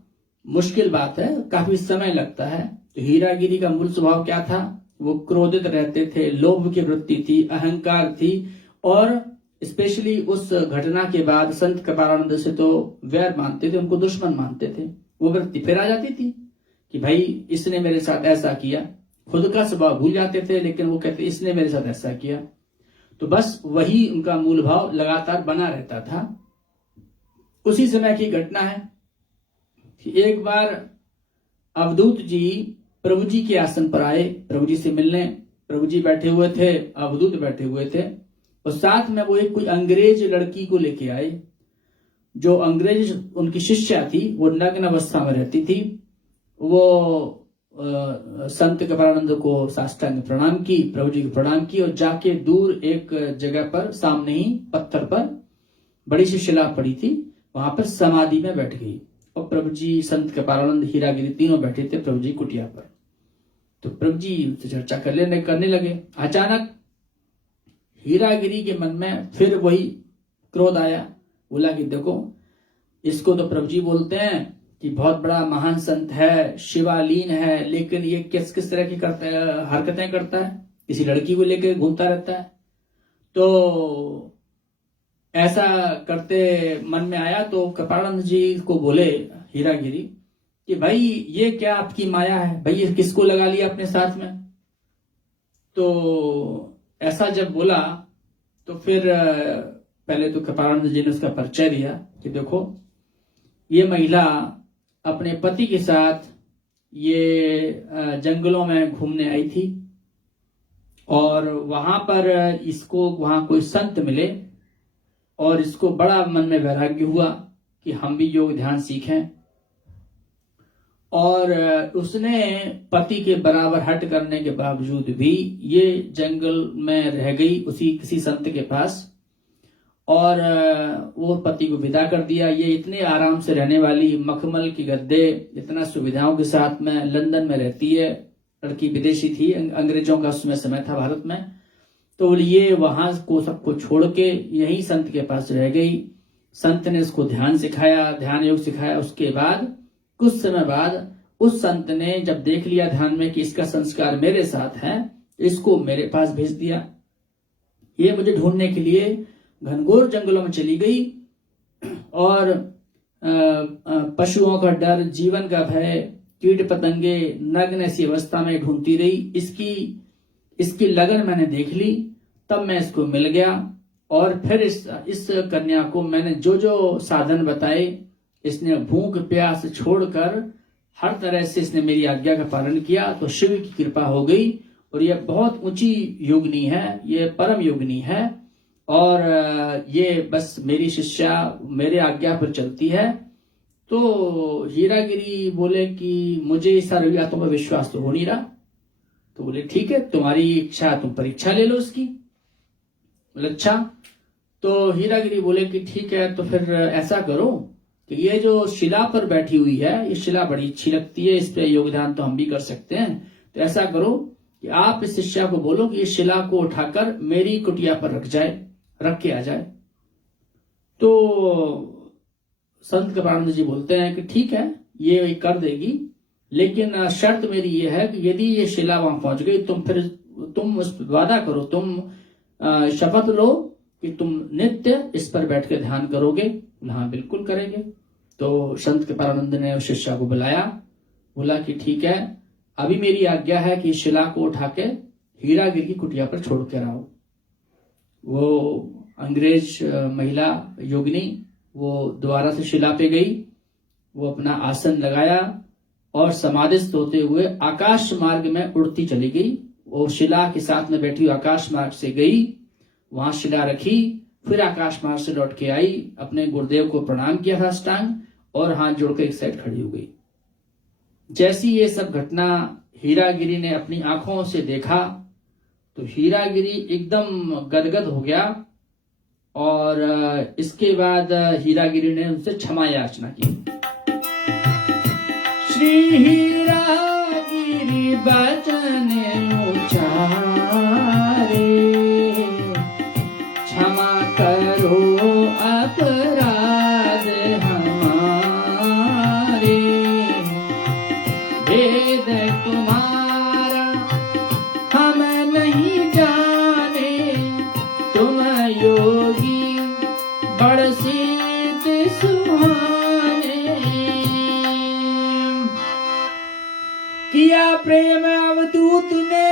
मुश्किल बात है, काफी समय लगता है। तो हीरागिरी का मूल स्वभाव क्या था? वो क्रोधित रहते थे, लोभ की वृत्ति थी, अहंकार थी, और स्पेशली उस घटना के बाद संत कृपानंद से तो वैर मानते थे, उनको दुश्मन मानते थे। वो वृत्ति फिर आ जाती थी कि भाई इसने मेरे साथ ऐसा किया। खुद का स्वभाव भूल जाते थे, लेकिन वो कहते इसने मेरे साथ ऐसा किया। तो बस वही उनका मूल भाव लगातार बना रहता था। उसी समय की घटना है कि एक बार अवधूत जी प्रभु जी के आसन पर आए, प्रभु जी से मिलने। प्रभु जी बैठे हुए थे, अवधूत बैठे हुए थे, और साथ में वो एक कोई अंग्रेज लड़की को लेके आए। जो अंग्रेज उनकी शिष्या थी, वो नग्न अवस्था में रहती थी। वो संत कृपानंद को साष्टांग प्रणाम की, प्रभु जी को प्रणाम की, और जाके दूर एक जगह पर सामने ही पत्थर पर बड़ी सी शिला पड़ी थी, वहां पर समाधि में बैठ गई। और प्रभु जी, संत कृपानंद, हीरागिरी तीनों बैठे थे प्रभु जी कुटिया पर। तो प्रभु जी उनसे चर्चा करने लगे। अचानक हीरागिरी के मन में फिर वही क्रोध आया। बोला कि देखो, इसको तो प्रभु जी बोलते हैं कि बहुत बड़ा महान संत है, शिवालीन है, लेकिन ये किस किस तरह की हरकतें करता है, किसी लड़की को लेकर घूमता रहता है। तो ऐसा करते मन में आया तो कृपानंद जी को बोले हीरागिरी कि भाई ये क्या आपकी माया है, भाई ये किसको लगा लिया अपने साथ में। तो ऐसा जब बोला तो फिर पहले तो कृपानंद जी ने उसका परिचय दिया कि देखो, ये महिला अपने पति के साथ ये जंगलों में घूमने आई थी और वहां पर इसको वहां कोई संत मिले और इसको बड़ा मन में वैराग्य हुआ कि हम भी योग ध्यान सीखें। और उसने पति के बराबर हट करने के बावजूद भी ये जंगल में रह गई उसी किसी संत के पास, और वो पति को विदा कर दिया। ये इतने आराम से रहने वाली, मखमल की गद्दे, इतना सुविधाओं के साथ में लंदन में रहती है। लड़की विदेशी थी, अंग्रेजों का उसमें समय था भारत में। तो ये वहां को सबको छोड़ के यही संत के पास रह गई। संत ने इसको ध्यान सिखाया, ध्यान योग सिखाया। उसके बाद कुछ समय बाद उस संत ने जब देख लिया ध्यान में कि इसका संस्कार मेरे साथ है, इसको मेरे पास भेज दिया। ये मुझे ढूंढने के लिए घनघोर जंगलों में चली गई और पशुओं का डर, जीवन का भय, कीट पतंगे, नग्न ऐसी अवस्था में ढूंढती रही। इसकी लगन मैंने देख ली, तब मैं इसको मिल गया और फिर इस कन्या को मैंने जो जो साधन बताए, इसने भूख प्यास छोड़कर हर तरह से इसने मेरी आज्ञा का पालन किया। तो शिव की कृपा हो गई और यह बहुत ऊंची योगिनी है, ये परम योगिनी है और ये बस मेरी शिष्या, मेरे आज्ञा पर चलती है। तो हीरागिरी बोले कि मुझे इस सारी बातों पर विश्वास तो हो नहीं रहा। तो बोले ठीक है, तुम्हारी इच्छा, तुम परीक्षा ले लो उसकी। बोले अच्छा। तो हीरागिरी बोले कि ठीक है, तो फिर ऐसा करो कि ये जो शिला पर बैठी हुई है, ये शिला बड़ी अच्छी लगती है, इस पे योगदान तो हम भी कर सकते हैं। तो ऐसा करो कि आप इस शिष्या को बोलो कि ये शिला को उठाकर मेरी कुटिया पर रख के आ जाए। तो संत कृपानंद जी बोलते हैं कि ठीक है, ये कर देगी, लेकिन शर्त मेरी ये है कि यदि ये शिला वहां पहुंच गई, तुम उस वादा करो, तुम शपथ लो कि तुम नित्य इस पर बैठ के ध्यान करोगे। हाँ, बिल्कुल करेंगे। तो संत कृपानंद ने उस शिष्या को बुलाया, बोला कि ठीक है, अभी मेरी आज्ञा है कि शिला को उठा के हीरागिरी की कुटिया पर छोड़ कर आओ। वो अंग्रेज महिला योगिनी वो दोबारा से शिला पे गई, वो अपना आसन लगाया और समाधिस्थ होते हुए आकाश मार्ग में उड़ती चली गई। वो शिला के साथ में बैठी आकाश मार्ग से गई, वहां शिला रखी, फिर आकाश मार्ग से लौट के आई, अपने गुरुदेव को प्रणाम किया था साष्टांग और हाथ जोड़कर एक साइड खड़ी हो गई। जैसी ये सब घटना हीरागिरी ने अपनी आंखों से देखा तो हीरागिरी एकदम गदगद हो गया और इसके बाद हीरागिरी ने उनसे क्षमा याचना की। श्री हीरागिरी बचन उचारे, क्षमा करो अपराध हमारे, भेद तुम्हारा हम नहीं जाने, तुम योगी बड़ सिद्ध सुहाने, किया प्रेम अवधूत ने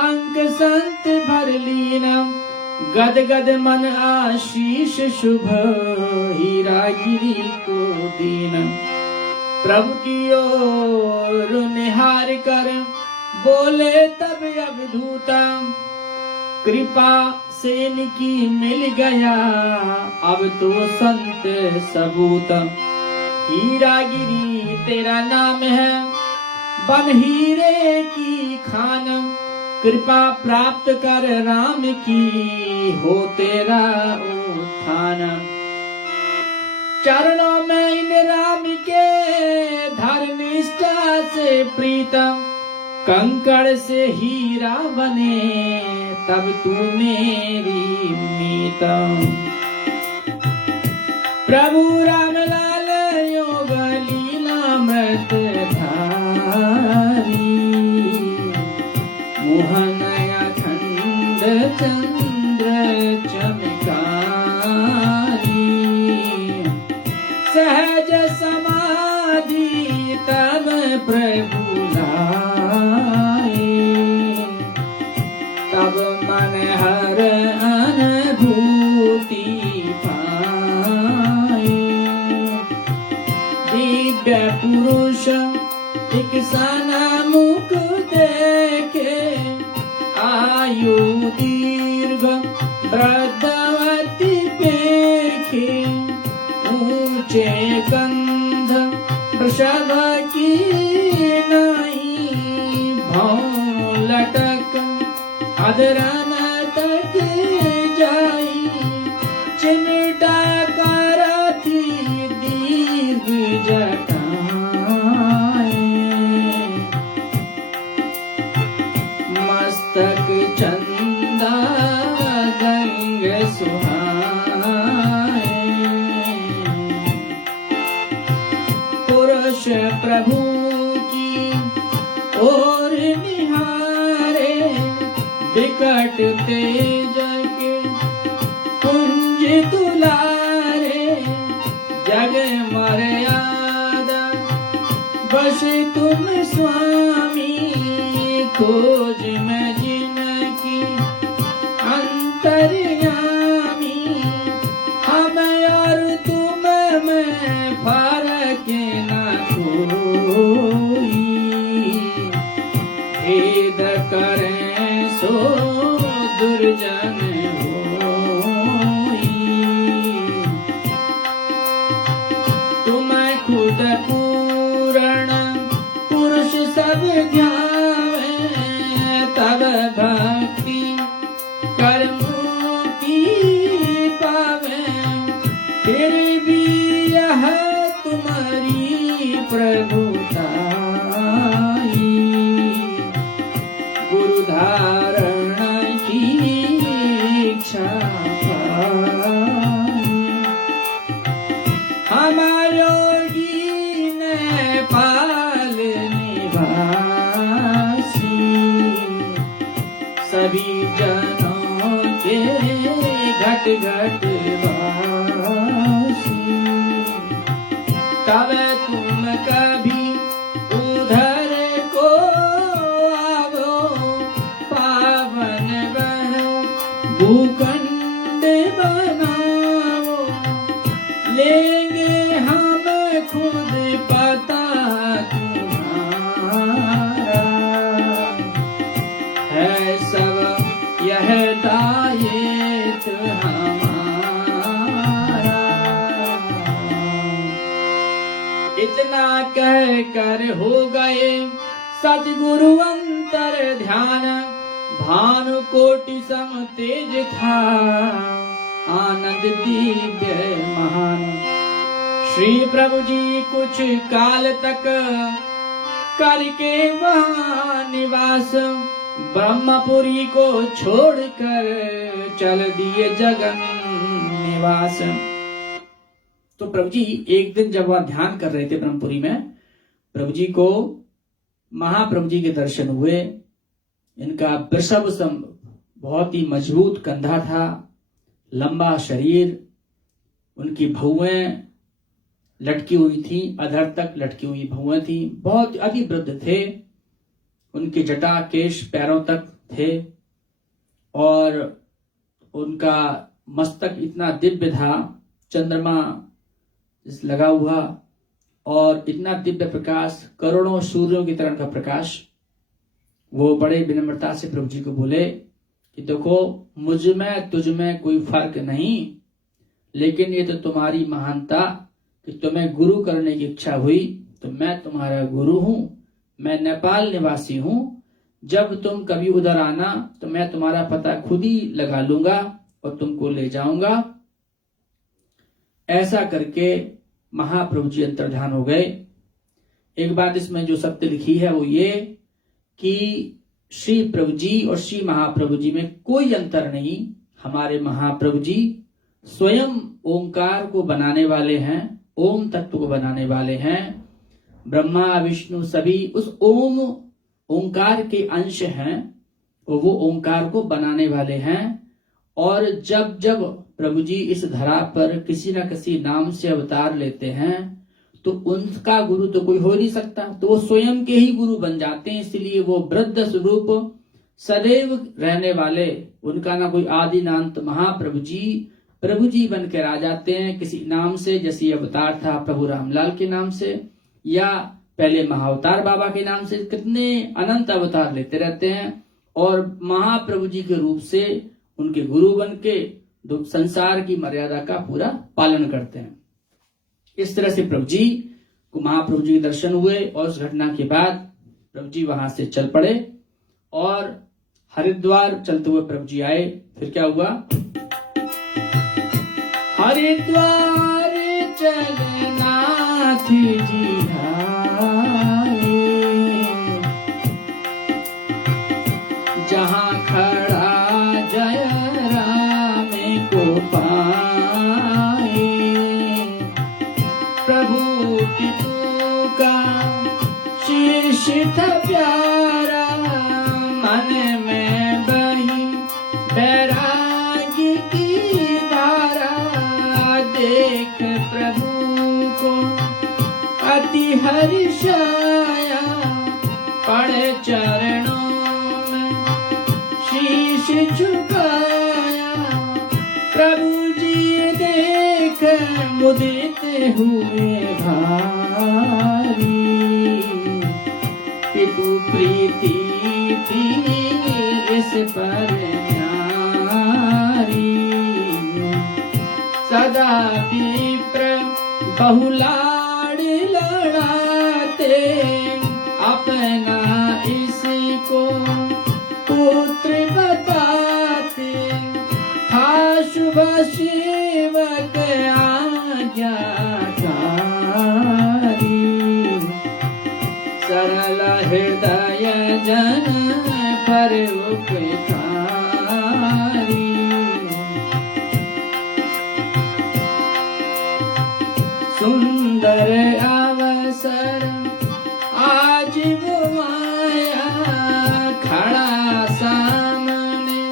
अंक संत भर लीना, गद गद मन आशीष शुभ हीरागिरी को दीना। प्रभु की ओर निहार कर बोले तब अवधूता, कृपा से इनकी मिल गया अब तो संत सबूत। हीरागिरी तेरा नाम है, बन हीरे की खान, कृपा प्राप्त कर राम की हो तेरा उत्थान। चरणों में इन राम के धर्म निष्ठा से प्रीतम, कंकड़ से हीरा बने तब तू मेरी मीत। प्रभु राम लाल योग लीलामृत धारी, मोहन अखंड चंद्र चमकारी, सहज समाधि तब प्रभु लाए, तब मन हर अनुभूति पाए। दिव्य पुरुष एक सना मुख देखे, आयु दीर्घ वृद्धवती पेखे, ऊंचे कंध वृषभ की नाई, भौं लटक अधरन तक जाई, चिमटा करती दीर्घ जटाएं, मस्तक चंदा गंग सुहाए। पुरुष प्रभु की ओर निहारे, विकट तेज के कुंज दुलारे, जग मर्यादा बस तुम स्वामी, खोज में जिनकी अंतर्यामी, हम और तुम में फर्क न कोई, भेद करें सो दुर्जन होई। तुम खुद पूर्ण पुरुष सब ध्यावे, तब भक्ति कर्मों की पावे, फिर भी यह तुम्हारी प्रभुताई, गुरु धारण की इच्छा पाई। हमायोगी नेपाल निवासी, सभी जनों के घट घट वासी, कब तुम कभी उधर को आवो, पावन वह भूखंड बनाओ, लेंगे हम खुद पता तुम्हारा, है सब यह दायित्व हमारा। इतना कह कर हो गए सतगुरु अंतर ध्यान, भानु कोटि सम तेज था आनंद दिव्य महान। श्री प्रभु जी कुछ काल तक करके वहाँ निवास, ब्रह्मपुरी को छोड़कर चल दिए जगन निवास। तो प्रभु जी एक दिन जब वह ध्यान कर रहे थे ब्रह्मपुरी में, प्रभु जी को महाप्रभु जी के दर्शन हुए। इनका वृषभ सम बहुत ही मजबूत कंधा था, लंबा शरीर, उनकी भौएं लटकी हुई थी, अधर तक लटकी हुई भौएं थी, बहुत अति वृद्ध थे। उनके जटा केश पैरों तक थे और उनका मस्तक इतना दिव्य था, चंद्रमा लगा हुआ और इतना दिव्य प्रकाश, करोड़ों सूर्यों की तरह का प्रकाश। वो बड़े विनम्रता से प्रभु जी को बोले कि देखो मुझ में तुझ में कोई फर्क नहीं, लेकिन ये तो तुम्हारी महानता कि तुम्हें गुरु करने की इच्छा हुई, तो मैं तुम्हारा गुरु हूं। मैं नेपाल निवासी हूं, जब तुम कभी उधर आना तो मैं तुम्हारा पता खुद ही लगा लूंगा और तुमको ले जाऊंगा। ऐसा करके महाप्रभु जी अंतर्ध्यान हो गए। एक बात इसमें जो सत्य लिखी है वो ये कि श्री प्रभु जी और श्री महाप्रभु जी में कोई अंतर नहीं। हमारे महाप्रभु जी स्वयं ओंकार को बनाने वाले हैं, ओम तत्व को बनाने वाले हैं। ब्रह्मा विष्णु सभी उस ओंकार के अंश हैं, वो ओंकार को बनाने वाले हैं। और जब जब प्रभु जी इस धरा पर किसी न किसी नाम से अवतार लेते हैं तो उनका गुरु तो कोई हो नहीं सकता, तो वो स्वयं के ही गुरु बन जाते हैं। इसलिए वो वृद्ध स्वरूप सदैव रहने वाले, उनका ना कोई आदि ना अंत महाप्रभु जी प्रभु जी बन कर आ जाते हैं किसी नाम से। जैसे अवतार था प्रभु रामलाल के नाम से, या पहले महाअवतार बाबा के नाम से, कितने अनंत अवतार लेते रहते हैं और महाप्रभु जी के रूप से उनके गुरु बन के संसार की मर्यादा का पूरा पालन करते हैं। इस तरह से प्रभु जी को महाप्रभु जी के दर्शन हुए और उस घटना के बाद प्रभु जी वहां से चल पड़े और हरिद्वार चलते हुए प्रभु जी आए। फिर क्या हुआ? हरिद्वार जगन्नाथ जी आए, जहां खड़ा जय राम को पाए। प्रभु पितु का शीश था प्यारा, मन में बही बैरागी की धारा। देख प्रभु को अति हर्षाया, पड़े चरणों में शीश झुकाया। प्रभु जी देख मुदित हुए भारी, पितु प्रीति थी इस पर न्यारी। सदा विप्र बहुलाड़ लड़ाते, अपना इसको पुत्र बताते। था शुभ सेवक आज्ञाकारी, सरल हृदय जन पर उपकारी। सुंदर अवसर आज वो आया, खड़ा सामने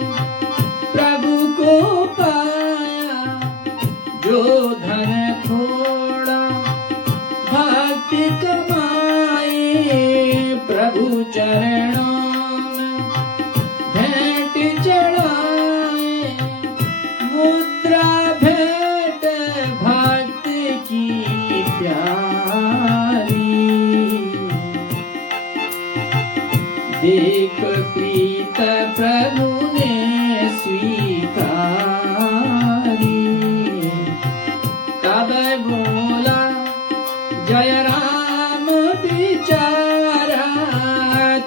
प्रभु को पाया। जो धन थोड़ा भक्ति कमाए, प्रभु चरणों में भेंट चढ़ाए। मुद्रा भेंट भक्ति की प्यारी, देख प्रीत प्रभु ने स्वीकारी। तब बोला जय राम बिचारा,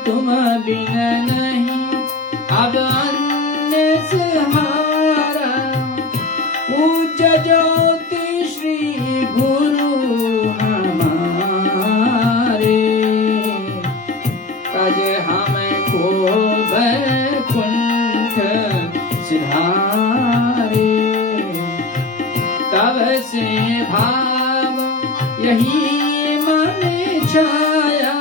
तुम बिन नहीं अब अन्य सहारा। पूज्य ज्योति श्री गुरु हमारे, तज हमको वैकुंठ सिधारे। तब से भाव यही मन छाया,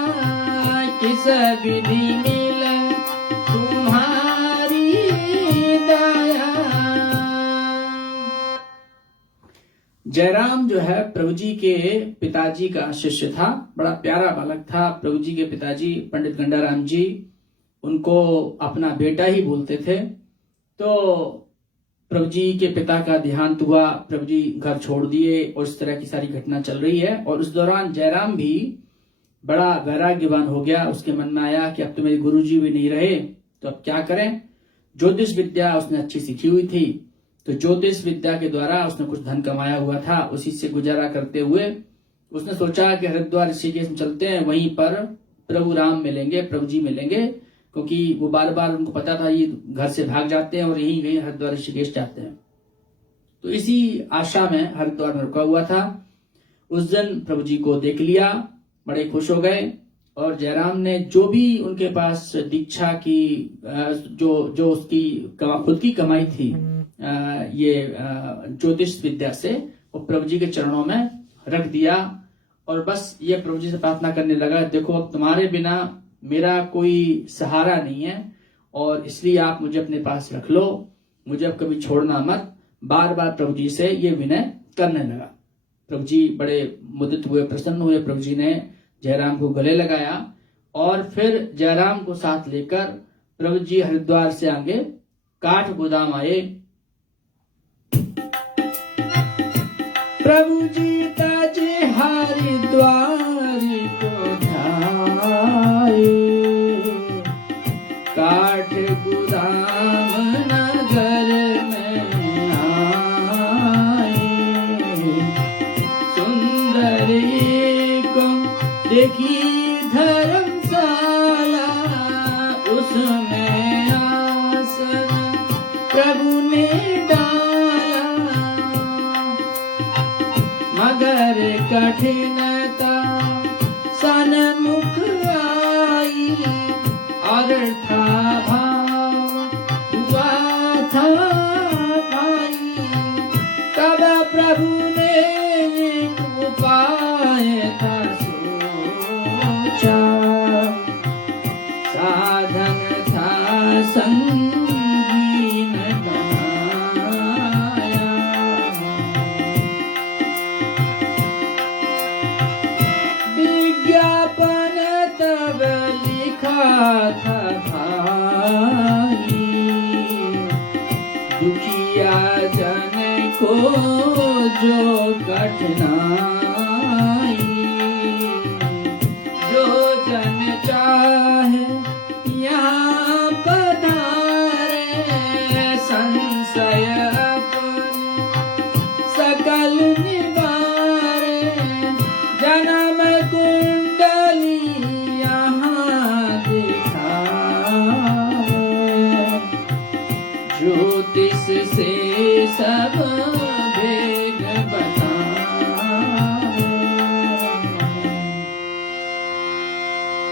किस विधि मिल तुम्हारी दया। जयराम जो है प्रभु जी के पिताजी का शिष्य था, बड़ा प्यारा बालक था। प्रभु जी के पिताजी पंडित गंडाराम जी उनको अपना बेटा ही बोलते थे। तो प्रभु जी के पिता का देहांत हुआ, प्रभु जी घर छोड़ दिए और इस तरह की सारी घटना चल रही है। और उस दौरान जयराम भी बड़ा वैराग्यवान हो गया। उसके मन में आया कि अब तो मेरे गुरु जी भी नहीं रहे, तो अब क्या करें। ज्योतिष विद्या उसने अच्छी सीखी हुई थी, तो ज्योतिष विद्या के द्वारा उसने कुछ धन कमाया हुआ था, उसी से गुजारा करते हुए उसने सोचा कि हरिद्वार ऋषिकेश में चलते हैं, वहीं पर प्रभु राम मिलेंगे, प्रभु जी मिलेंगे। क्योंकि वो बार बार उनको पता था ये घर से भाग जाते हैं और यहीं कहीं हरिद्वार ऋषिकेश जाते हैं। तो इसी आशा में हरिद्वार में रुका हुआ था। उस दिन प्रभु जी को देख लिया, बड़े खुश हो गए और जयराम ने जो भी उनके पास दीक्षा की जो उसकी खुद की कमाई थी ये ज्योतिष विद्या से, वो प्रभु जी के चरणों में रख दिया और बस ये प्रभु जी से प्रार्थना करने लगा, देखो अब तुम्हारे बिना मेरा कोई सहारा नहीं है और इसलिए आप मुझे अपने पास रख लो, मुझे अब कभी छोड़ना मत। बार बार प्रभु जी से ये विनय करने लगा। प्रभु जी बड़े मुदित हुए, प्रसन्न हुए। प्रभु जी ने जयराम को गले लगाया और फिर जयराम को साथ लेकर प्रभु जी हरिद्वार से आगे काठ गोदाम आए। प्रभु जी ताजे हरिद्वार को ध्याए, काठ गोदाम नगर में आए, सुंदरी को देखी धर्मशाला, उसमें आसन प्रभु ने डाला, मगर कठिनता सन्मुख आई, और था भाव हुआ था भाई, तब प्रभु ने एक उपाय था सोचा, साधन था संगीन बनाया, विज्ञापन तब लिखा था भाई, दुखिया जन को जो कठिनाई, जो जन चाहे यहाँ पधारे, संशय अपने सकल निवारे, जन्म कुंडली यहाँ दिखावे, ज्योतिष से सब भेद बतावे।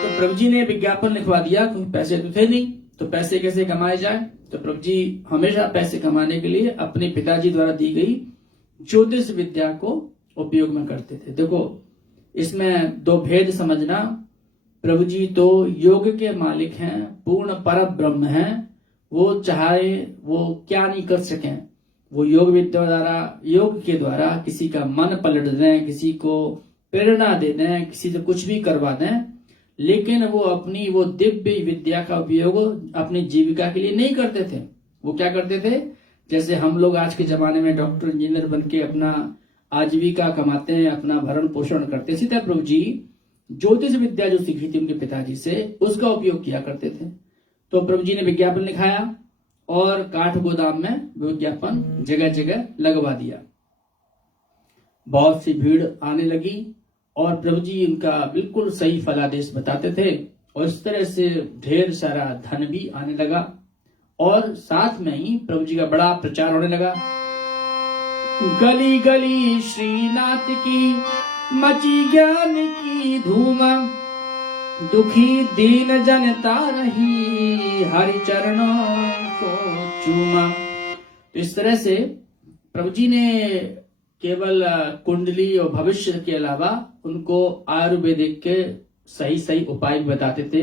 तो प्रभु जी ने विज्ञापन लिखवा दिया, क्योंकि पैसे तो थे नहीं, तो पैसे कैसे कमाए जाए। तो प्रभु जी हमेशा पैसे कमाने के लिए अपने पिताजी द्वारा दी गई ज्योतिष विद्या को उपयोग में करते थे। देखो इसमें दो भेद समझना, प्रभु जी तो योग के मालिक हैं, पूर्ण पर ब्रह्म हैं, वो चाहे वो क्या नहीं कर सकें, वो योग विद्या द्वारा, योग के द्वारा किसी का मन पलट दें, किसी को प्रेरणा दे दें, किसी से कुछ भी करवा दें, लेकिन वो अपनी वो दिव्य विद्या का उपयोग अपनी जीविका के लिए नहीं करते थे। वो क्या करते थे, जैसे हम लोग आज के जमाने में डॉक्टर इंजीनियर बन के अपना आजीविका कमाते हैं, अपना भरण पोषण करते हैं, सीधा प्रभु जी ज्योतिष विद्या जो सीखी थी उनके पिताजी से, उसका उपयोग किया करते थे। तो प्रभु जी ने विज्ञापन लिखाया और काठ गोदाम में विज्ञापन जगह जगह लगवा दिया। बहुत सी भीड़ आने लगी और प्रभु जी उनका बिल्कुल सही फलादेश बताते थे और इस तरह से ढेर सारा धन भी आने लगा और साथ में ही प्रभु जी का बड़ा प्रचार होने लगा। गली गली श्रीनाथ की मची ज्ञान की धूम, दुखी दीन जनता रही हरि चरणों को चूमा। तो इस तरह से प्रभु जी ने केवल कुंडली और भविष्य के अलावा उनको आयुर्वेदिक के सही सही उपाय भी बताते थे,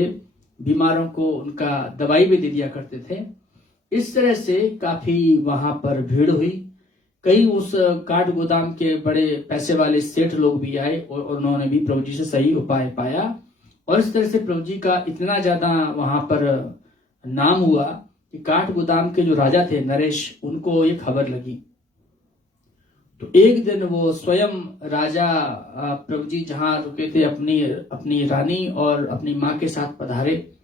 बीमारों को उनका दवाई भी दे दिया करते थे। इस तरह से काफी वहां पर भीड़ हुई। कई उस काठ गोदाम के बड़े पैसे वाले सेठ लोग भी आए और उन्होंने भी प्रभु जी से सही उपाय पाया और इस तरह से प्रभु जी का इतना ज्यादा वहां पर नाम हुआ कि काठ गोदाम के जो राजा थे नरेश, उनको ये खबर लगी। तो एक दिन वो स्वयं राजा प्रभु जी जहां रुके थे अपनी रानी और अपनी माँ के साथ पधारे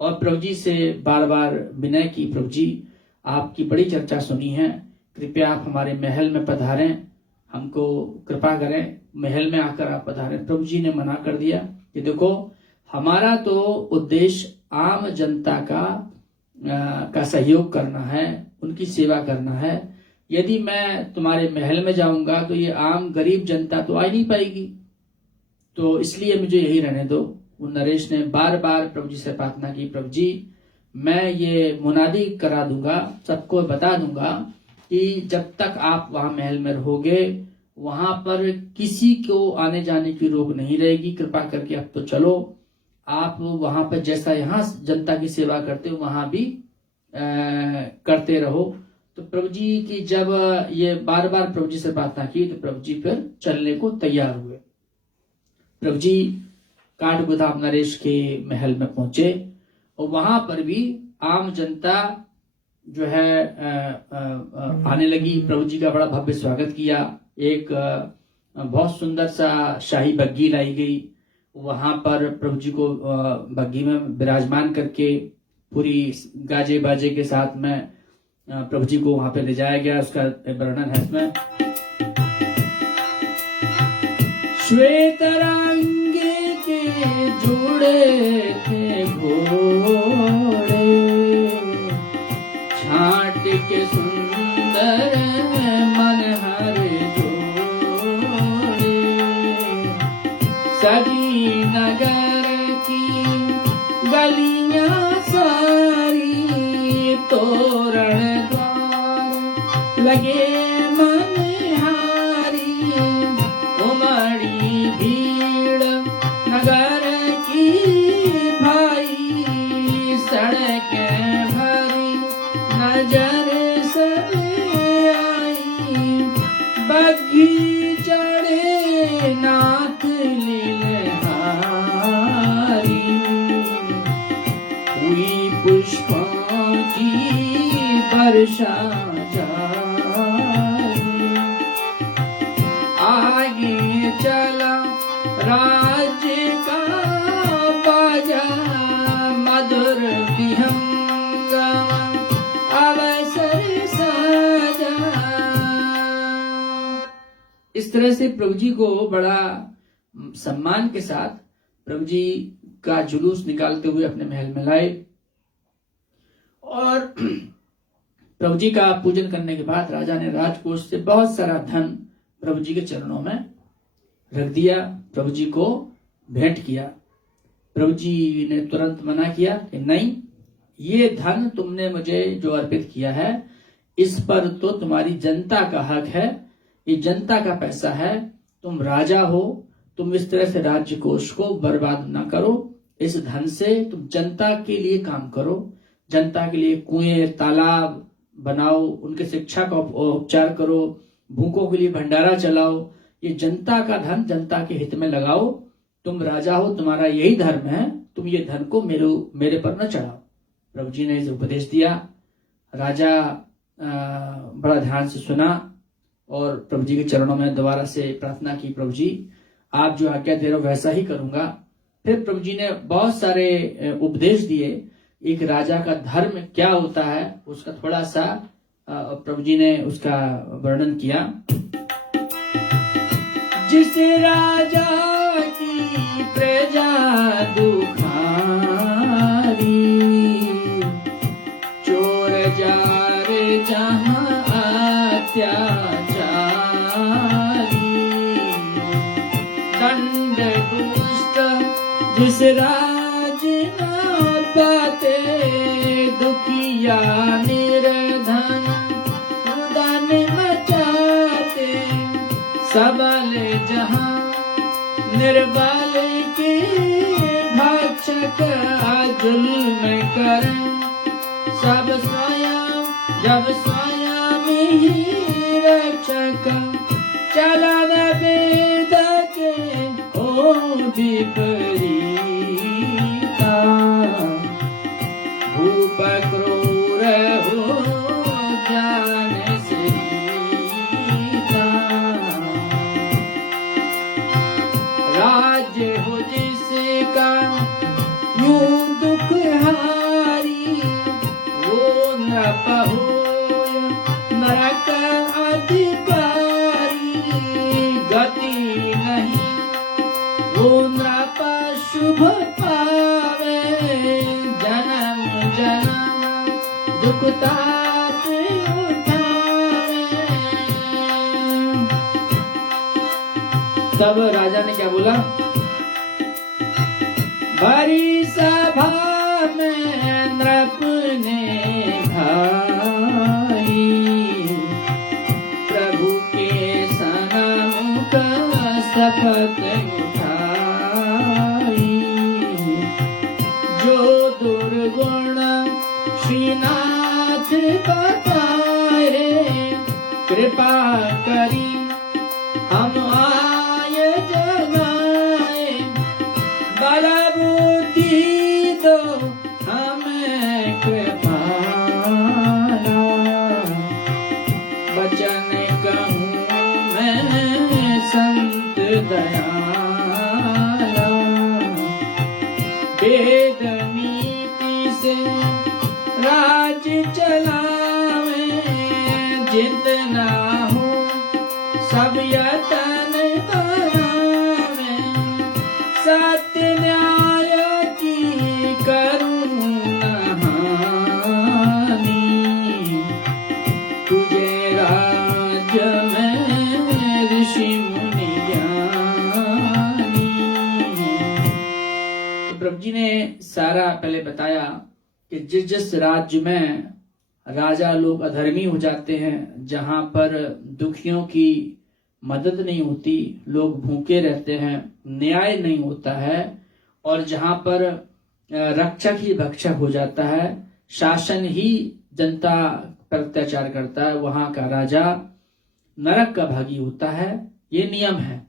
और प्रभु जी से बार बार विनय की, प्रभु जी आपकी बड़ी चर्चा सुनी है, कृपया आप हमारे महल में पधारें, हमको कृपा करें, महल में आकर आप पधारें। प्रभु जी ने मना कर दिया कि देखो हमारा तो उद्देश्य आम जनता का सहयोग करना है, उनकी सेवा करना है। यदि मैं तुम्हारे महल में जाऊंगा तो ये आम गरीब जनता तो आ ही नहीं पाएगी, तो इसलिए मुझे यही रहने दो। वो नरेश ने बार बार प्रभु जी से प्रार्थना की, प्रभु जी मैं ये मुनादी करा दूंगा, सबको बता दूंगा कि जब तक आप वहां महल में रहोगे वहां पर किसी को आने जाने की रोक नहीं रहेगी, कृपा करके अब तो चलो, आप वहां पर जैसा यहाँ जनता की सेवा करते हो वहां भी करते रहो। तो प्रभु जी की जब ये बार बार प्रभु जी से प्रार्थना की तो प्रभु जी फिर चलने को तैयार हुए। प्रभु जी काठगोदाम नरेश के महल में पहुंचे और वहां पर भी आम जनता जो है आने लगी। प्रभु जी का बड़ा भव्य स्वागत किया। एक बहुत सुंदर सा शाही बग्घी लाई गई, वहां पर प्रभु जी को बग्घी में विराजमान करके पूरी गाजे बाजे के साथ में प्रभु जी को वहां पे ले जाया गया। उसका वर्णन है इसमें। श्वेत रंग के जुड़े थे घोड़े, छाट के सुंदर मनहर जोड़े, सजी नगर की गलियां सारी, तोरण द्वार लगे मनहारी, उमड़ी भीड़ नगर की भाई, सड़कें भरी नजर सब आई, बग्घी चढ़े नाथ लीलहारी, हुई पुष्पों की वर्षा जारी, आगे चला राज्य का बाजा, मधुर विहंगा अवसर साजा। इस तरह से प्रभु जी को बड़ा सम्मान के साथ प्रभु जी का जुलूस निकालते हुए अपने महल में लाए और प्रभु जी का पूजन करने के बाद राजा ने राजकोष से बहुत सारा धन प्रभु जी के चरणों में रख दिया, प्रभु जी को भेंट किया। प्रभु जी ने तुरंत मना किया कि नहीं, ये धन तुमने मुझे जो अर्पित किया है इस पर तो तुम्हारी जनता का हक है, ये जनता का पैसा है, तुम राजा हो, तुम इस तरह से राज्य कोष को बर्बाद ना करो, इस धन से तुम जनता के लिए काम करो, जनता के लिए कुएं तालाब बनाओ, उनके शिक्षा का उपचार करो, भूखों के लिए भंडारा चलाओ, ये जनता का धन जनता के हित में लगाओ, तुम राजा हो, तुम्हारा यही धर्म है, तुम ये धन को मेरे पर न चढ़ाओ। प्रभु जी ने इसे उपदेश दिया। राजा बड़ा ध्यान से सुना और प्रभु जी के चरणों में दोबारा से प्रार्थना की, प्रभु जी आप जो आज्ञा दे रहे हो वैसा ही करूंगा। फिर प्रभु जी ने बहुत सारे उपदेश दिए, एक राजा का धर्म क्या होता है उसका थोड़ा सा प्रभु जी ने उसका वर्णन किया। जिस राजा की प्रजा दुखारी, चोर जार जहां अत्याचारी, दंड दुष्ट जिस राज न पाते, दुखिया निर्धन रुदन मचाते, सबल जहां निर्बल के भक्षक जुल्म करें, सब स्वयं जब स्वयं ही रक्षक, चलन वेद के हो विपरीता, भूप क्रूर हो ज्ञान श्रीता, राज्य हो जिसका यूं दुख हारी, वो नृप होय नरक अधिकारी, गति नहीं वो नृप शुभ पावे, जन्म जन्म दुख ताप उठावे। तब राजा ने क्या बोला, हरि सभा में नृप ने भाई, प्रभु के सन्मुख शपथ उठाई। जो दुर्गुण श्रीनाथ बताए, कृपा करी हम आए जगाए। बल बुद्धि दो हमें कृपाला, वचन कहूँ मैं संत दयाला। वेद नीति से राज चलावे, जितना हो सब यतन करावे। सत्य न्याय की करुणा हानि, तुझे राज्य में ऋषि मुनि ज्ञानी। तो प्रभु जी ने सारा पहले बताया कि जिस जिस राज्य में राजा लोग अधर्मी हो जाते हैं, जहां पर दुखियों की मदद नहीं होती, लोग भूखे रहते हैं, न्याय नहीं होता है, और जहां पर रक्षक ही भक्षक हो जाता है, शासन ही जनता पर अत्याचार करता है, वहां का राजा नरक का भागी होता है। ये नियम है।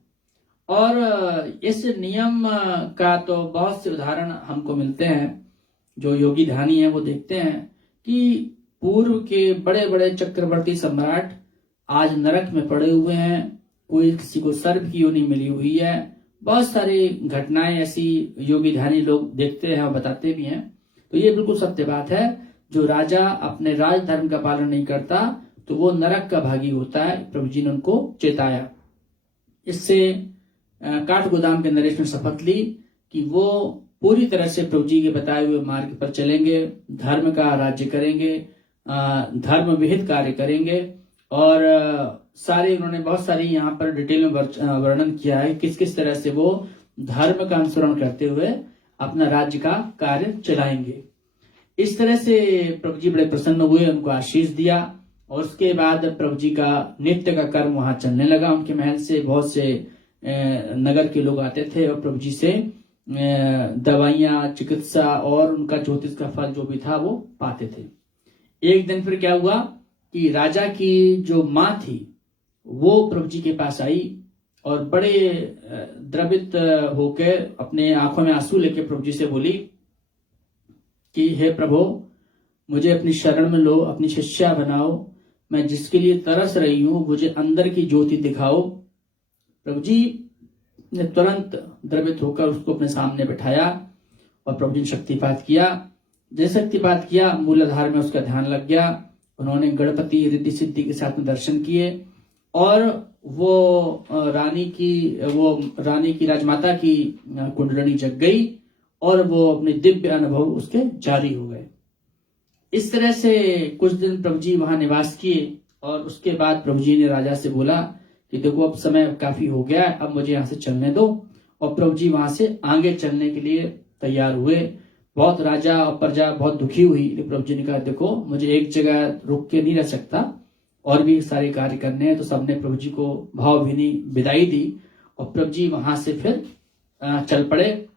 और इस नियम का तो बहुत से उदाहरण हमको मिलते हैं। जो योगी ध्यानी है वो देखते हैं कि पूर्व के बड़े बड़े चक्रवर्ती सम्राट आज नरक में पड़े हुए हैं। कोई किसी को सर्प की योनि मिली हुई है। बहुत सारी घटनाएं ऐसी योगी ध्यानी लोग देखते हैं और बताते भी हैं। तो ये बिल्कुल सत्य बात है। जो राजा अपने राज धर्म का पालन नहीं करता तो वो नरक का भागी होता है। प्रभु जी ने उनको चेताया। इससे काठगोदाम के नरेश ने शपथ ली कि वो पूरी तरह से प्रभु जी के बताए हुए मार्ग पर चलेंगे, धर्म का राज्य करेंगे, धर्म विहित कार्य करेंगे। और सारे उन्होंने बहुत सारी यहाँ पर डिटेल में वर्णन किया है किस किस तरह से वो धर्म का अनुसरण करते हुए अपना राज्य का कार्य चलाएंगे। इस तरह से प्रभु जी बड़े प्रसन्न हुए, उनको आशीष दिया। और उसके बाद प्रभु जी का नित्य का कर्म वहां चलने लगा। उनके महल से बहुत से नगर के लोग आते थे और प्रभु जी से दवाइयां, चिकित्सा और उनका ज्योतिष का फल जो भी था वो पाते थे। एक दिन फिर क्या हुआ कि राजा की जो माँ थी वो प्रभु जी के पास आई और बड़े द्रवित होकर अपने आंखों में आंसू लेके प्रभु जी से बोली कि हे प्रभु, मुझे अपनी शरण में लो, अपनी शिष्या बनाओ। मैं जिसके लिए तरस रही हूं मुझे अंदर की ज्योति दिखाओ। प्रभु जी ने तुरंत द्रवित होकर उसको अपने सामने बैठाया और प्रभु जी ने शक्तिपात किया। जैसे शक्तिपात किया मूलाधार में उसका ध्यान लग गया। उन्होंने गणपति रिद्धि सिद्धि के साथ में दर्शन किए और वो रानी की राजमाता की कुंडलनी जग गई और वो अपने दिव्य अनुभव उसके जारी हो गए। इस तरह से कुछ दिन प्रभु जी वहां निवास किए और उसके बाद प्रभु जी ने राजा से बोला कि देखो अब समय काफी हो गया है, अब मुझे यहाँ से चलने दो। और प्रभु जी वहां से आगे चलने के लिए तैयार हुए। बहुत राजा और प्रजा बहुत दुखी हुई। प्रभु जी ने कहा देखो मुझे एक जगह रुक के नहीं रह सकता, और भी सारे कार्य करने हैं। तो सबने प्रभु जी को भावभीनी विदाई दी और प्रभु जी वहां से फिर चल पड़े।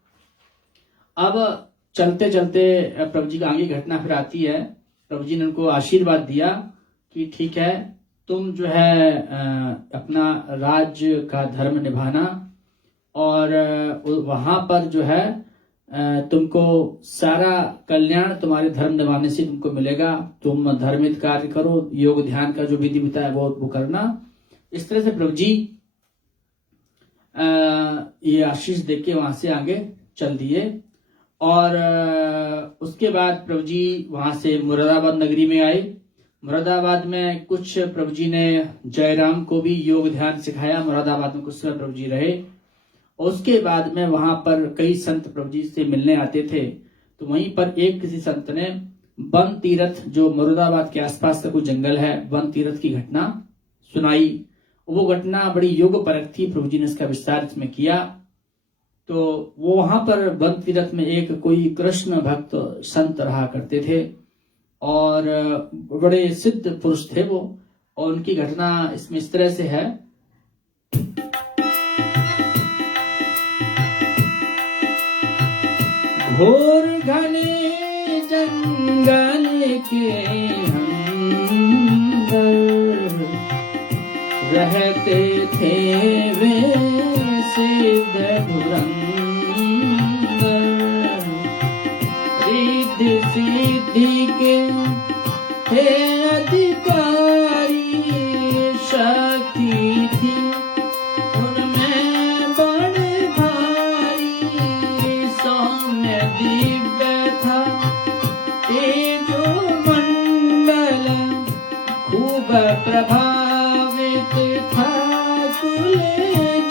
अब चलते चलते प्रभु जी का आगे घटना फिर आती है। प्रभु जी ने उनको आशीर्वाद दिया कि ठीक है, तुम जो है अपना राज्य का धर्म निभाना और वहां पर जो है तुमको सारा कल्याण तुम्हारे धर्म निभाने से तुमको मिलेगा। तुम धर्मित कार्य करो, योग ध्यान का जो विधि बताया वो करना। इस तरह से प्रभु जी ये आशीष देके वहां से आगे चल दिए। और उसके बाद प्रभु जी वहां से मुरादाबाद नगरी में आए। मुरादाबाद में कुछ प्रभु जी ने जयराम को भी योग ध्यान सिखाया। मुरादाबाद में कुछ समय प्रभु जी रहे। उसके बाद में वहां पर कई संत प्रभु जी से मिलने आते थे। तो वहीं पर एक किसी संत ने वन तीरथ, जो मुरादाबाद के आसपास का कोई जंगल है, वन तीरथ की घटना सुनाई। वो घटना बड़ी योग परक थी। प्रभु जी ने इसका विस्तार इसमें किया। तो वो वहां पर वन तीर्थ में एक कोई कृष्ण भक्त संत रहा करते थे और बड़े सिद्ध पुरुष थे वो। और उनकी घटना इसमें इस तरह से है। घोर घने जंगल के अंदर रहते थे वे सिद्ध धुरंधर। रिद्धि सिद्धि के थे अधिकारी, शक्ति थी उनमें बड़े भारी। सौम्य दिव्य था तेजो मंडल, खूब प्रभावित था कुल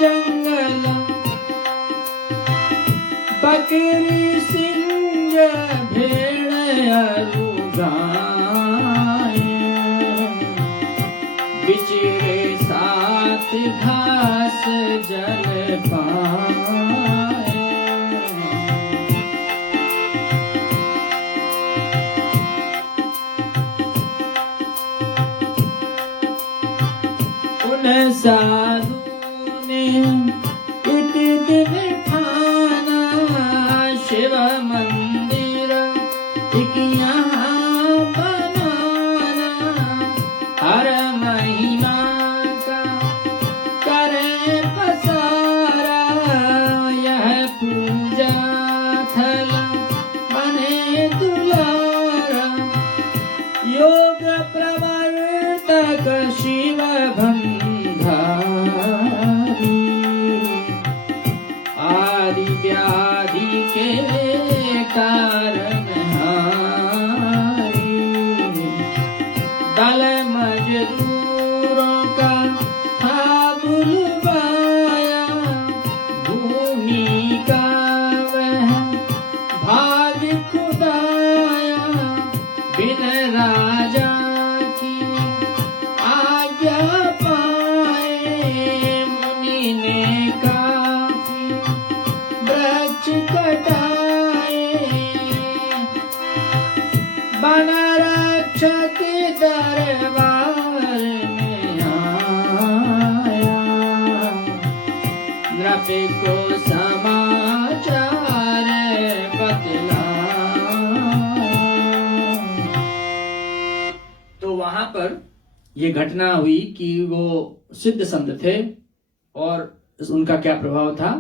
जंगल। बकरी सिंह भेड़ अरु गाय, बिचरे साथ घास जल पाए। उन साधु ने एक दिन ठाना, शिव मंदिर एक यहाँ बनाना। हर महीना का करे पसारा, यह पूजा थल बने दुलारा। योग प्रवर्तक शिव भंडारी, आदि व्याधि के कारण हारी। दल मजदूरों का था बुलवाया, भूमि का वह भाग खुदाया। बिन राजा की आज्ञा पाए, मुनि ने काफी वृक्ष कटाए। वन रक्षक दरबार में आया, नृप को समाचार बतलाया। तो वहां पर ये घटना हुई कि वो सिद्ध संत थे और उनका क्या प्रभाव था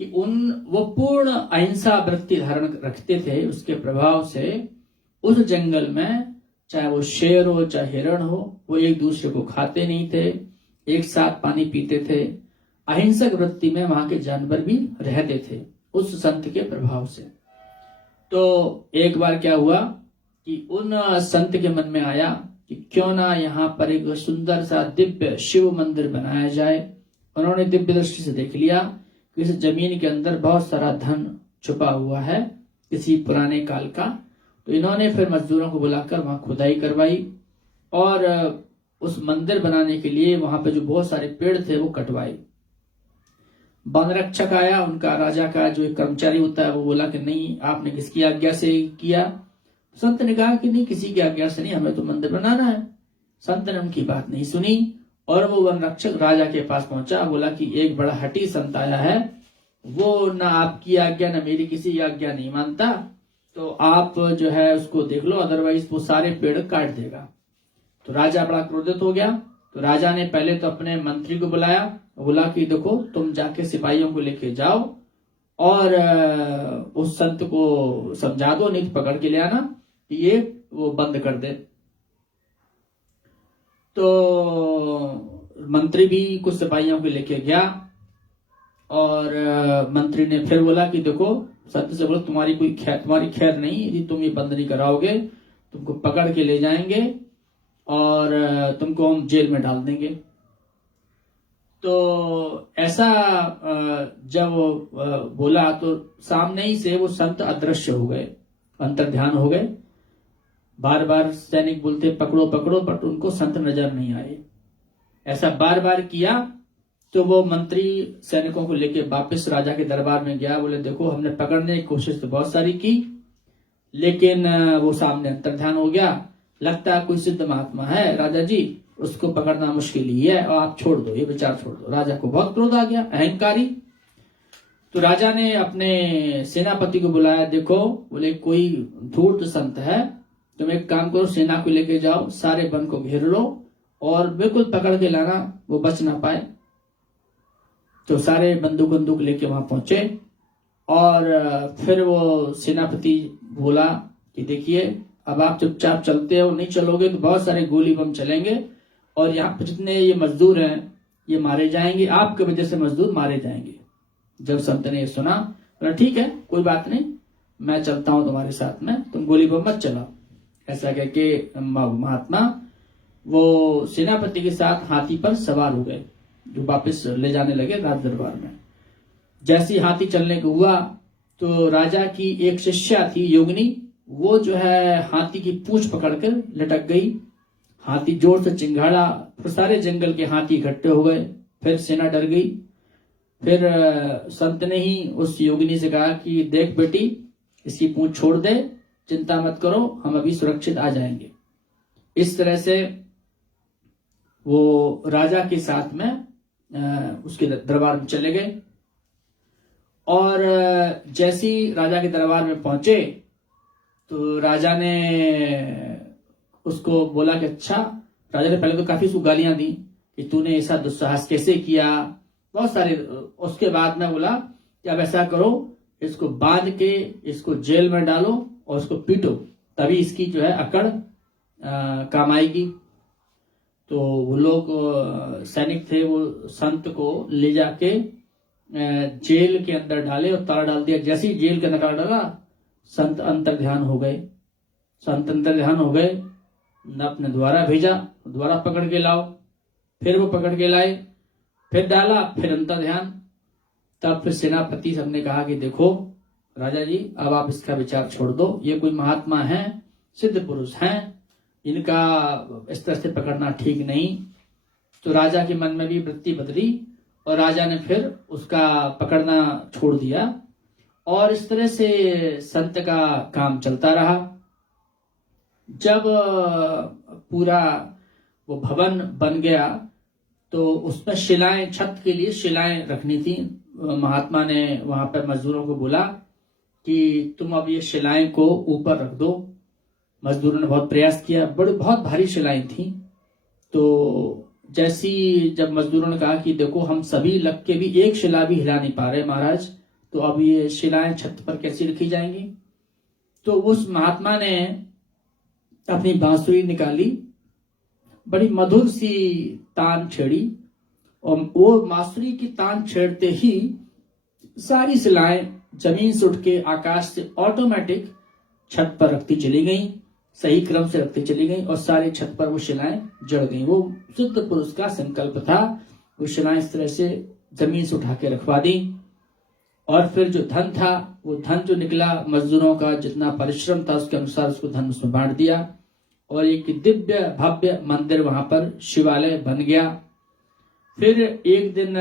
कि वो पूर्ण अहिंसा वृत्ति धारण रखते थे। उसके प्रभाव से उस जंगल में चाहे वो शेर हो चाहे हिरण हो, वो एक दूसरे को खाते नहीं थे, एक साथ पानी पीते थे। अहिंसक वृत्ति में वहां के जानवर भी रहते थे उस संत के प्रभाव से। तो एक बार क्या हुआ कि उन संत के मन में आया कि क्यों ना यहाँ पर एक सुंदर सा दिव्य शिव मंदिर बनाया जाए। उन्होंने दिव्य दृष्टि से देख लिया कि इस जमीन के अंदर बहुत सारा धन छुपा हुआ है किसी पुराने काल का। तो इन्होंने फिर मजदूरों को बुलाकर वहां खुदाई करवाई और उस मंदिर बनाने के लिए वहां पे जो बहुत सारे पेड़ थे वो कटवाए। वन रक्षक आया, उनका राजा का जो एक कर्मचारी होता है वो बोला कि नहीं, आपने किसकी आज्ञा से किया? संत ने कहा कि नहीं, किसी की आज्ञा से नहीं, हमें तो मंदिर बनाना है। संत ने उनकी बात नहीं सुनी और वो वन रक्षक राजा के पास पहुंचा, बोला कि एक बड़ा हठी संत आया है, वो ना आपकी आज्ञा ना मेरी किसी की आज्ञा नहीं मानता, तो आप जो है उसको देख लो, अदरवाइज वो सारे पेड़ काट देगा। तो राजा बड़ा क्रोधित हो गया। तो राजा ने पहले तो अपने मंत्री को बुलाया, बोला कि देखो तुम जाके सिपाहियों को लेके जाओ और उस संत को समझा दो, नहीं पकड़ के ले आना कि ये वो बंद कर दे। तो मंत्री भी कुछ सिपाहियों को लेके गया और मंत्री ने फिर बोला कि देखो संत से बोलो तुम्हारी खैर नहीं, यदि तुम ये बंद नहीं कराओगे तुमको पकड़ के ले जाएंगे और तुमको हम जेल में डाल देंगे। तो ऐसा जब बोला तो सामने ही से वो संत अदृश्य हो गए, अंतर्ध्यान हो गए। बार बार सैनिक बोलते पकड़ो पकड़ो, बट उनको संत नजर नहीं आए। ऐसा बार बार किया तो वो मंत्री सैनिकों को लेके वापस राजा के दरबार में गया। बोले देखो हमने पकड़ने की कोशिश तो बहुत सारी की, लेकिन वो सामने अंतर्ध्यान हो गया। लगता है कोई सिद्ध महात्मा है राजा जी, उसको पकड़ना मुश्किल ही है और आप छोड़ दो, ये विचार छोड़ दो। राजा को बहुत क्रोध आ गया, अहंकारी। तो राजा ने अपने सेनापति को बुलाया। देखो बोले कोई धूर्त संत है, तुम एक काम करो, सेना को लेके जाओ, सारे वन को घेर लो और बिल्कुल पकड़ के लाना, वो बच ना पाए। तो सारे बंदूक लेके वहां पहुंचे और फिर वो सेनापति बोला कि देखिए अब आप चुपचाप चलते हो, नहीं चलोगे तो बहुत सारे गोली बम चलेंगे और यहाँ पे जितने ये मजदूर हैं ये मारे जाएंगे, आपके वजह से मजदूर मारे जाएंगे। जब संत ने ये सुना, बोला ठीक है कोई बात नहीं, मैं चलता हूं तुम्हारे साथ में, तुम गोली बम मत चलाओ। ऐसा कह के महात्मा वो सेनापति के साथ हाथी पर सवार हो गए, जो वापस ले जाने लगे राज दरबार में। जैसी हाथी चलने को हुआ तो राजा की एक शिष्या थी योगिनी, वो जो है हाथी की पूंछ पकड़कर लटक गई। हाथी जोर से चिंगाड़ा, फिर सारे जंगल के हाथी इकट्ठे हो गए, फिर सेना डर गई। फिर संत ने ही उस योगिनी से कहा कि देख बेटी, इसकी पूंछ छोड़ दे, चिंता मत करो, हम अभी सुरक्षित आ जाएंगे। इस तरह से वो राजा के साथ में उसके दरबार में चले गए और जैसे ही राजा के दरबार में पहुंचे तो राजा ने उसको बोला कि अच्छा, राजा ने पहले तो काफी उसको गालियां दी कि तूने ऐसा दुस्साहस कैसे किया, बहुत सारे। उसके बाद में बोला कि अब ऐसा करो, इसको बांध के इसको जेल में डालो और उसको पीटो, तभी इसकी जो है अकड़ काम आएगी। तो वो लोग सैनिक थे, वो संत को ले जाके जेल के अंदर डाले और ताला डाल दिया। जैसे ही जेल के अंदर ताला डाला, संत अंतर्ध्यान हो गए। संत अंतर्ध्यान हो गए, अपने द्वारा भेजा, द्वारा पकड़ के लाओ। फिर वो पकड़ के लाए, फिर डाला, फिर अंतर्ध्यान। तब फिर सेनापति सबने कहा कि देखो राजा जी, अब आप इसका विचार छोड़ दो, ये कोई महात्मा है, सिद्ध पुरुष हैं, इनका इस तरह से पकड़ना ठीक नहीं। तो राजा के मन में भी वृत्ति बदली और राजा ने फिर उसका पकड़ना छोड़ दिया और इस तरह से संत का काम चलता रहा। जब पूरा वो भवन बन गया तो उसमें शिलाएं, छत के लिए शिलाएं रखनी थी। महात्मा ने वहां पर मजदूरों को बोला कि तुम अब ये शिलाएं को ऊपर रख दो। मजदूरों ने बहुत प्रयास किया, बहुत भारी शिलाएं थी। तो जैसी जब मजदूरों ने कहा कि देखो हम सभी लग के भी एक शिला भी हिला नहीं पा रहे महाराज, तो अब ये शिलाएं छत पर कैसे रखी जाएंगी। तो उस महात्मा ने अपनी बांसुरी निकाली, बड़ी मधुर सी तान छेड़ी और वो बांसुरी की तान छेड़ते ही सारी शिलाएं जमीन से उठ के आकाश से ऑटोमेटिक छत पर रखती चली गई, सही क्रम से रखती चली गई और सारी छत पर वो शिलाएं जड़ गई। वो सिद्ध पुरुष का संकल्प था। वो शिलाएं इस तरह से जमीन से उठा के रखवा दी और फिर जो धन था, वो धन जो निकला मजदूरों का जितना परिश्रम था उसके अनुसार उसको धन उसमें बांट दिया और एक दिव्य भव्य मंदिर वहां पर शिवालय बन गया। फिर एक दिन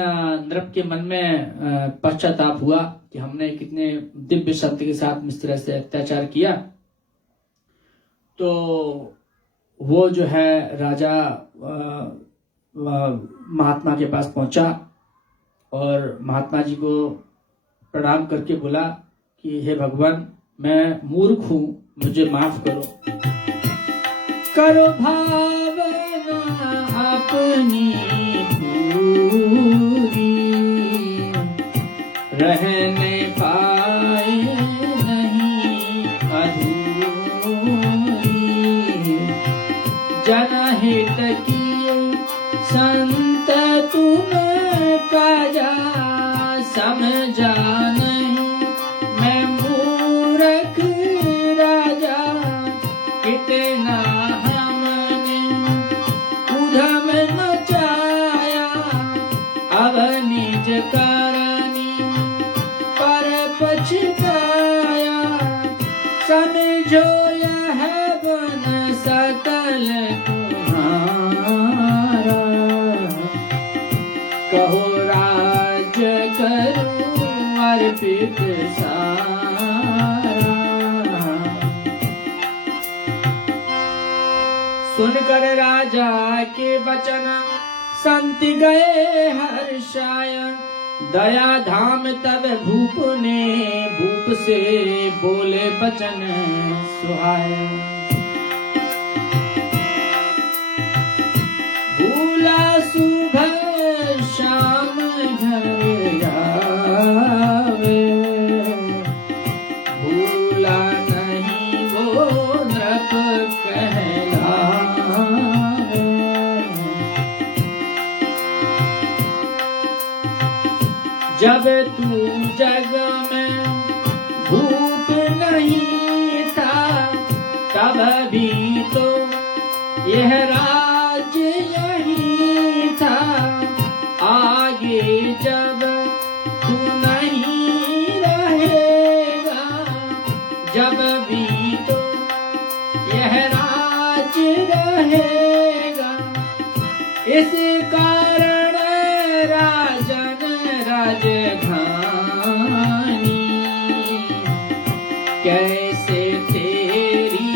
नृप के मन में पश्चाताप हुआ कि हमने कितने दिव्य संत के साथ इस तरह से अत्याचार किया। तो वो जो है राजा महात्मा के पास पहुंचा और महात्मा जी को प्रणाम करके बोला कि हे भगवान, मैं मूर्ख हूं, मुझे माफ करो। करो भावना अपनी पूरी, रहने पाए नहीं अधूरी। जनहित किए संत तुम काजा, समझा नहीं मैं मूर्ख राजा। कितना हमने उधम मचाया, अब निज कारणी पर पछताया। समझो यह गुण सकल तुम्हारा, कहो कल्पित सारा। सुनकर राजा के वचन संत गए हर्षाय, दया धाम तब भूप ने भूप से बोले वचन सुहाय। भूला सुबह शाम घर आवे, भूला नहीं वो नृप कहलावे। जब तू जग में भूप नहीं था, तब भी तो यह राज यही था। आगे जब तू नहीं रहेगा, जब भी तो यह राज रहेगा। इस कारण राजन राजधानी, कैसे तेरी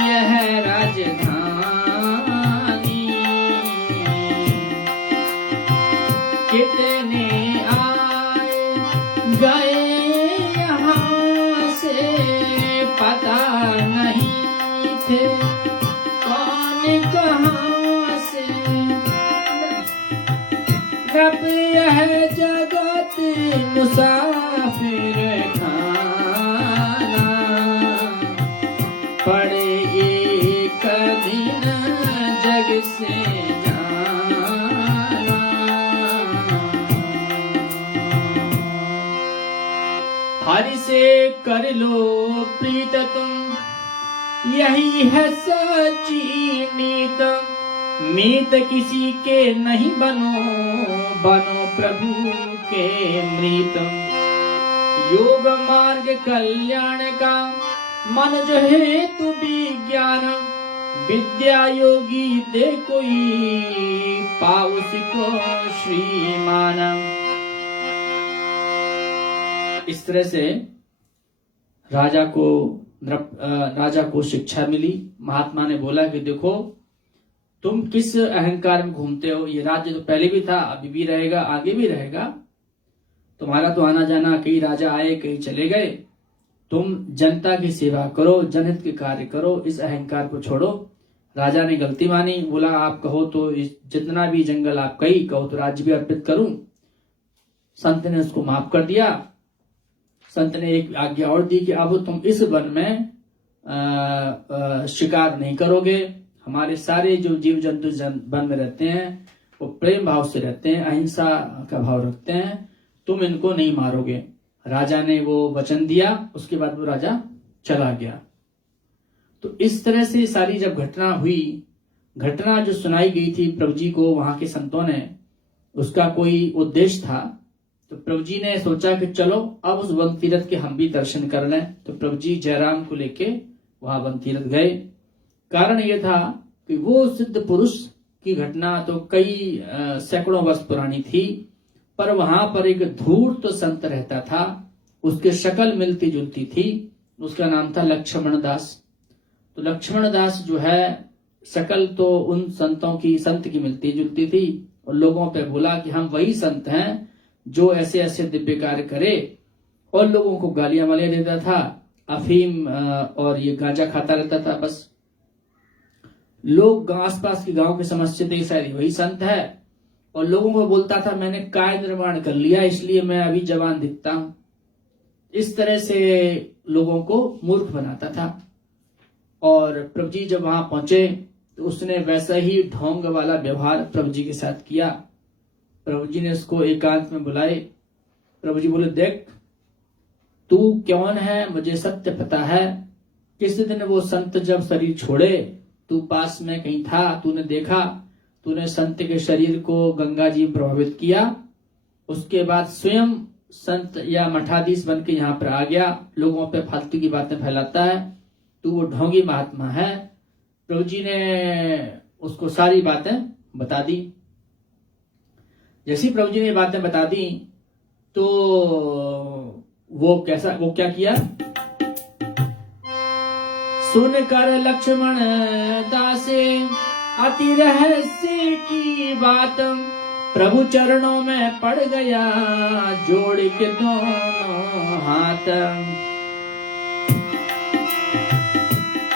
यह राजधानी। कितने आए गए यहाँ से, पता नहीं थे कौन कहाँ से। रब यह जगत मुसाफिर खाना, पड़े एक दिन जग से जाना। हरि से कर लो प्रीत तुम, यही है सच्ची नीत। मीत किसी के नहीं बनो, बनो प्रभु के मृत। योग मार्ग कल्याण का मन जो हेतु विज्ञान, विद्या योगी दे कोई पाओ सिको श्रीमान। इस तरह से राजा को शिक्षा मिली। महात्मा ने बोला कि देखो तुम किस अहंकार में घूमते हो, ये राज्य तो पहले भी था, अभी भी रहेगा, आगे भी रहेगा। तुम्हारा तो आना जाना, कई राजा आए कई चले गए। तुम जनता की सेवा करो, जनहित के कार्य करो, इस अहंकार को छोड़ो। राजा ने गलती मानी, बोला आप कहो तो जितना भी जंगल आप कही कहो तो राज्य भी अर्पित करूं। संत ने उसको माफ कर दिया। संत ने एक आज्ञा और दी कि अब तुम इस वन में शिकार नहीं करोगे। हमारे सारे जो जीव जंतु वन में रहते हैं वो प्रेम भाव से रहते हैं, अहिंसा का भाव रखते हैं, तुम इनको नहीं मारोगे। राजा ने वो वचन दिया, उसके बाद वो राजा चला गया। तो इस तरह से सारी जब घटना हुई, घटना जो सुनाई गई थी प्रभु जी को वहां के संतों ने, उसका कोई उद्देश्य था। तो प्रभु जी ने सोचा कि चलो अब उस वन तीरथ के हम भी दर्शन कर लें। तो प्रभु जी जयराम को लेके वहां वन तीरथ गए। कारण यह था कि वो सिद्ध पुरुष की घटना तो कई सैकड़ों वर्ष पुरानी थी, पर वहां पर एक धूर्त संत रहता था, उसके शक्ल मिलती जुलती थी। उसका नाम था लक्ष्मण दास। तो लक्ष्मण दास जो है, शक्ल तो उन संतों की संत की मिलती जुलती थी, और लोगों पे बोला कि हम वही संत हैं जो ऐसे ऐसे दिव्य कार्य करे, और लोगों को गालियां वालियां देता था, अफीम और ये गांजा खाता रहता था। बस लोग आसपास के गांव के समझते थे शायद वही संत है, और लोगों को बोलता था मैंने काय निर्माण कर लिया इसलिए मैं अभी जवान दिखता हूं। इस तरह से लोगों को मूर्ख बनाता था। और प्रभु जी जब वहां पहुंचे तो उसने वैसा ही ढोंग वाला व्यवहार प्रभु जी के साथ किया। प्रभु जी ने उसको एकांत में बुलाए। प्रभु जी बोले, देख तू कौन है, मुझे सत्य पता है। किसी दिन वो संत जब शरीर छोड़े, तू पास में कहीं था, तूने देखा, तूने संत के शरीर को गंगा जी में प्रभावित किया। उसके बाद स्वयं संत या मठाधीश बन के यहाँ पर आ गया, लोगों पे फालतू की बातें फैलाता है, तू वो ढोंगी महात्मा है। प्रभु जी ने उसको सारी बातें बता दी। जैसी प्रभु जी ने बातें बता दी, तो वो क्या किया, सुनकर लक्ष्मण दासे अति रहस्य की बात, प्रभु चरणों में पड़ गया जोड़ के दोनों हाथ।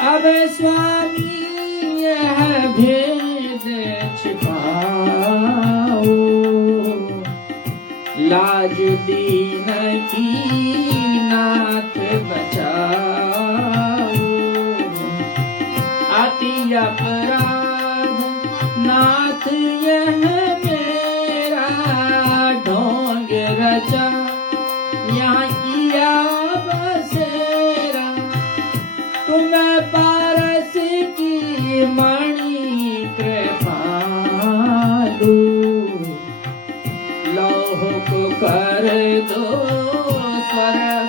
अब स्वामी यह भेद छिपाओ, लाज दीन की नाथ बचाओ, अति अपराध नाथ यह मेरा ढोंग रचा, यहाँ किया बसेरा, तुम्हें पारस की मणि कृपालु, लौह को कर दो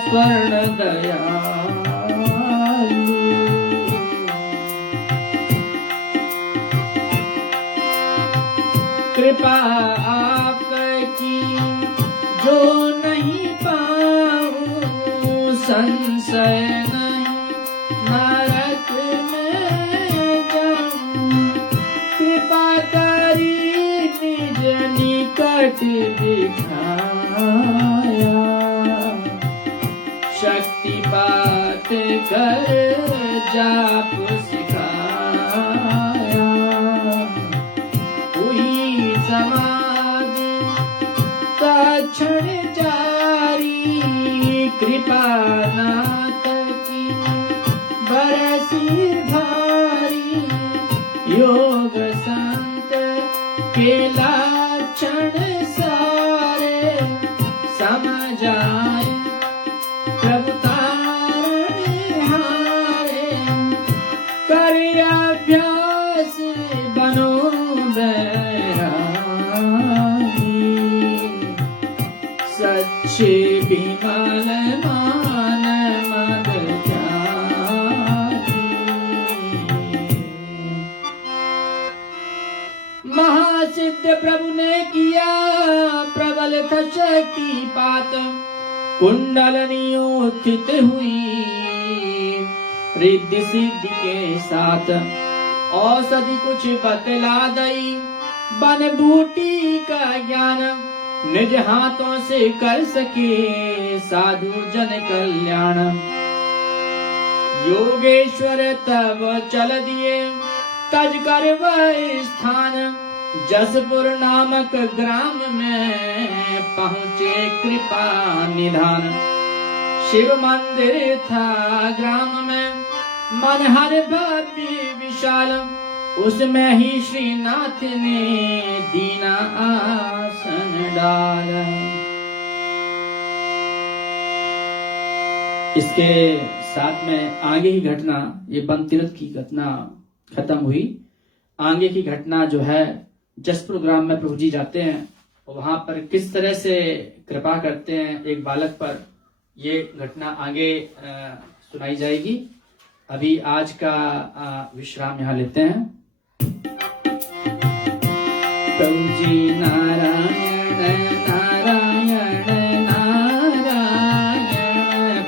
स्वर्ण दयालु। कृपा आपकी जो नहीं पाऊं, संशय नहीं नरक में जाऊं, कृपा करी निज निकट दिखाया, शक्तिपात कर जाप सिखाया, हुई समाधि तक्षण जारी, कृपा नाथ की बरसी भारी, योग संत के लक्षण सारे समझ आए, प्रभु तारणहारे, कर अभ्यास बनो बैरागी, सच्चे विमल मान मद त्यागी। महासिद्ध प्रभु ने किया प्रबल था शक्तिपात, कुंडलनी उत्थित हुई रिद्धि सिद्धि के साथ, औषधि कुछ बतला दई बन बूटी का ज्ञान, निज हाथों से कर सके साधु जन कल्याण। योगेश्वर तब चल दिए तज कर वह स्थान, जसपुर नामक ग्राम में पहुँचे कृपा निधान। शिव मंदिर था ग्राम में मन हर भव्य विशाल, उसमें ही श्रीनाथ ने दीना आसन डाल। इसके साथ में आगे की घटना, ये बनतीर्थ की घटना खत्म हुई। आगे की घटना जो है, जसपुर ग्राम में प्रभु जी जाते हैं और वहां पर किस तरह से कृपा करते हैं एक बालक पर, ये घटना आगे सुनाई जाएगी। अभी आज का विश्राम यहाँ लेते हैं। प्रभु जी नारायण नारायण नारायण,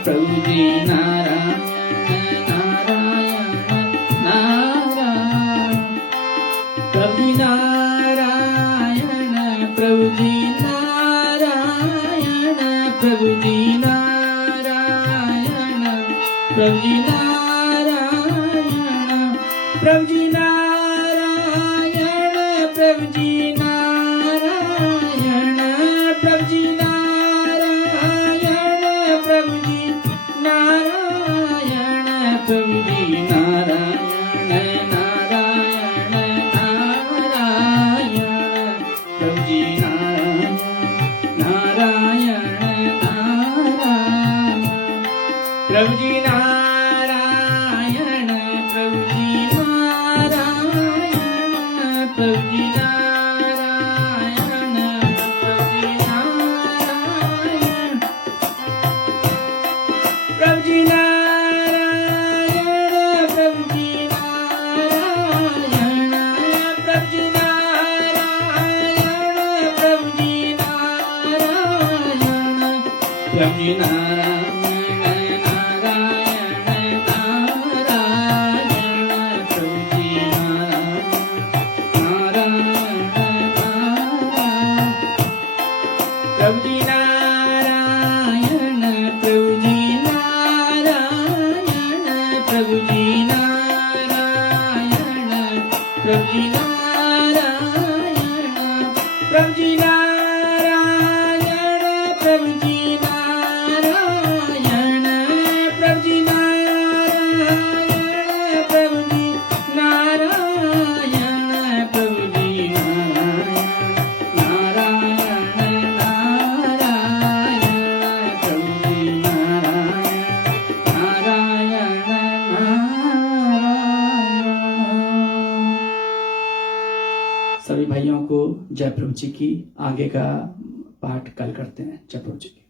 प्रभु जी नारायण नारायण नारायण, प्रभु जी नारायण, प्रभु जी नारायण, प्रभु जी नारायण, प्रभु जी नारायण, प्रभु जी नारायण, प्रभु जी नारायण, प्रभु जी नारायण, प्रभु जी नारायण, प्रभु जी नारायण नारायण नारायण, प्रभु जी नारायण नारायण नारायण, प्रभु जी नारायण, प्रभु जी नारायण, प्रभु जी नारायण, प्रभु जी नारायण, प्रभु जी नारायण, प्रभु जी नारायण, प्रभु जी नारायण, प्रभु जी नारायण, प्रभु जी नारायण नारायण नारायण प्रभु जी नारायण प्रभु जी नारायण प्रभु जी नारायण प्रभु जी नारायण प्रभु जी नारायण प्रभु जी नारायण प्रभु जी नारायण प्रभु जी नारायण प्रभु जी नारायण प्रभु जी नारायण नारायण नारायण प्रभु जी नारायण नारायण नारायण। सभी भाइयों को जय प्रभु जी की। आगे का पाठ कल करते हैं। जय प्रभु जी की।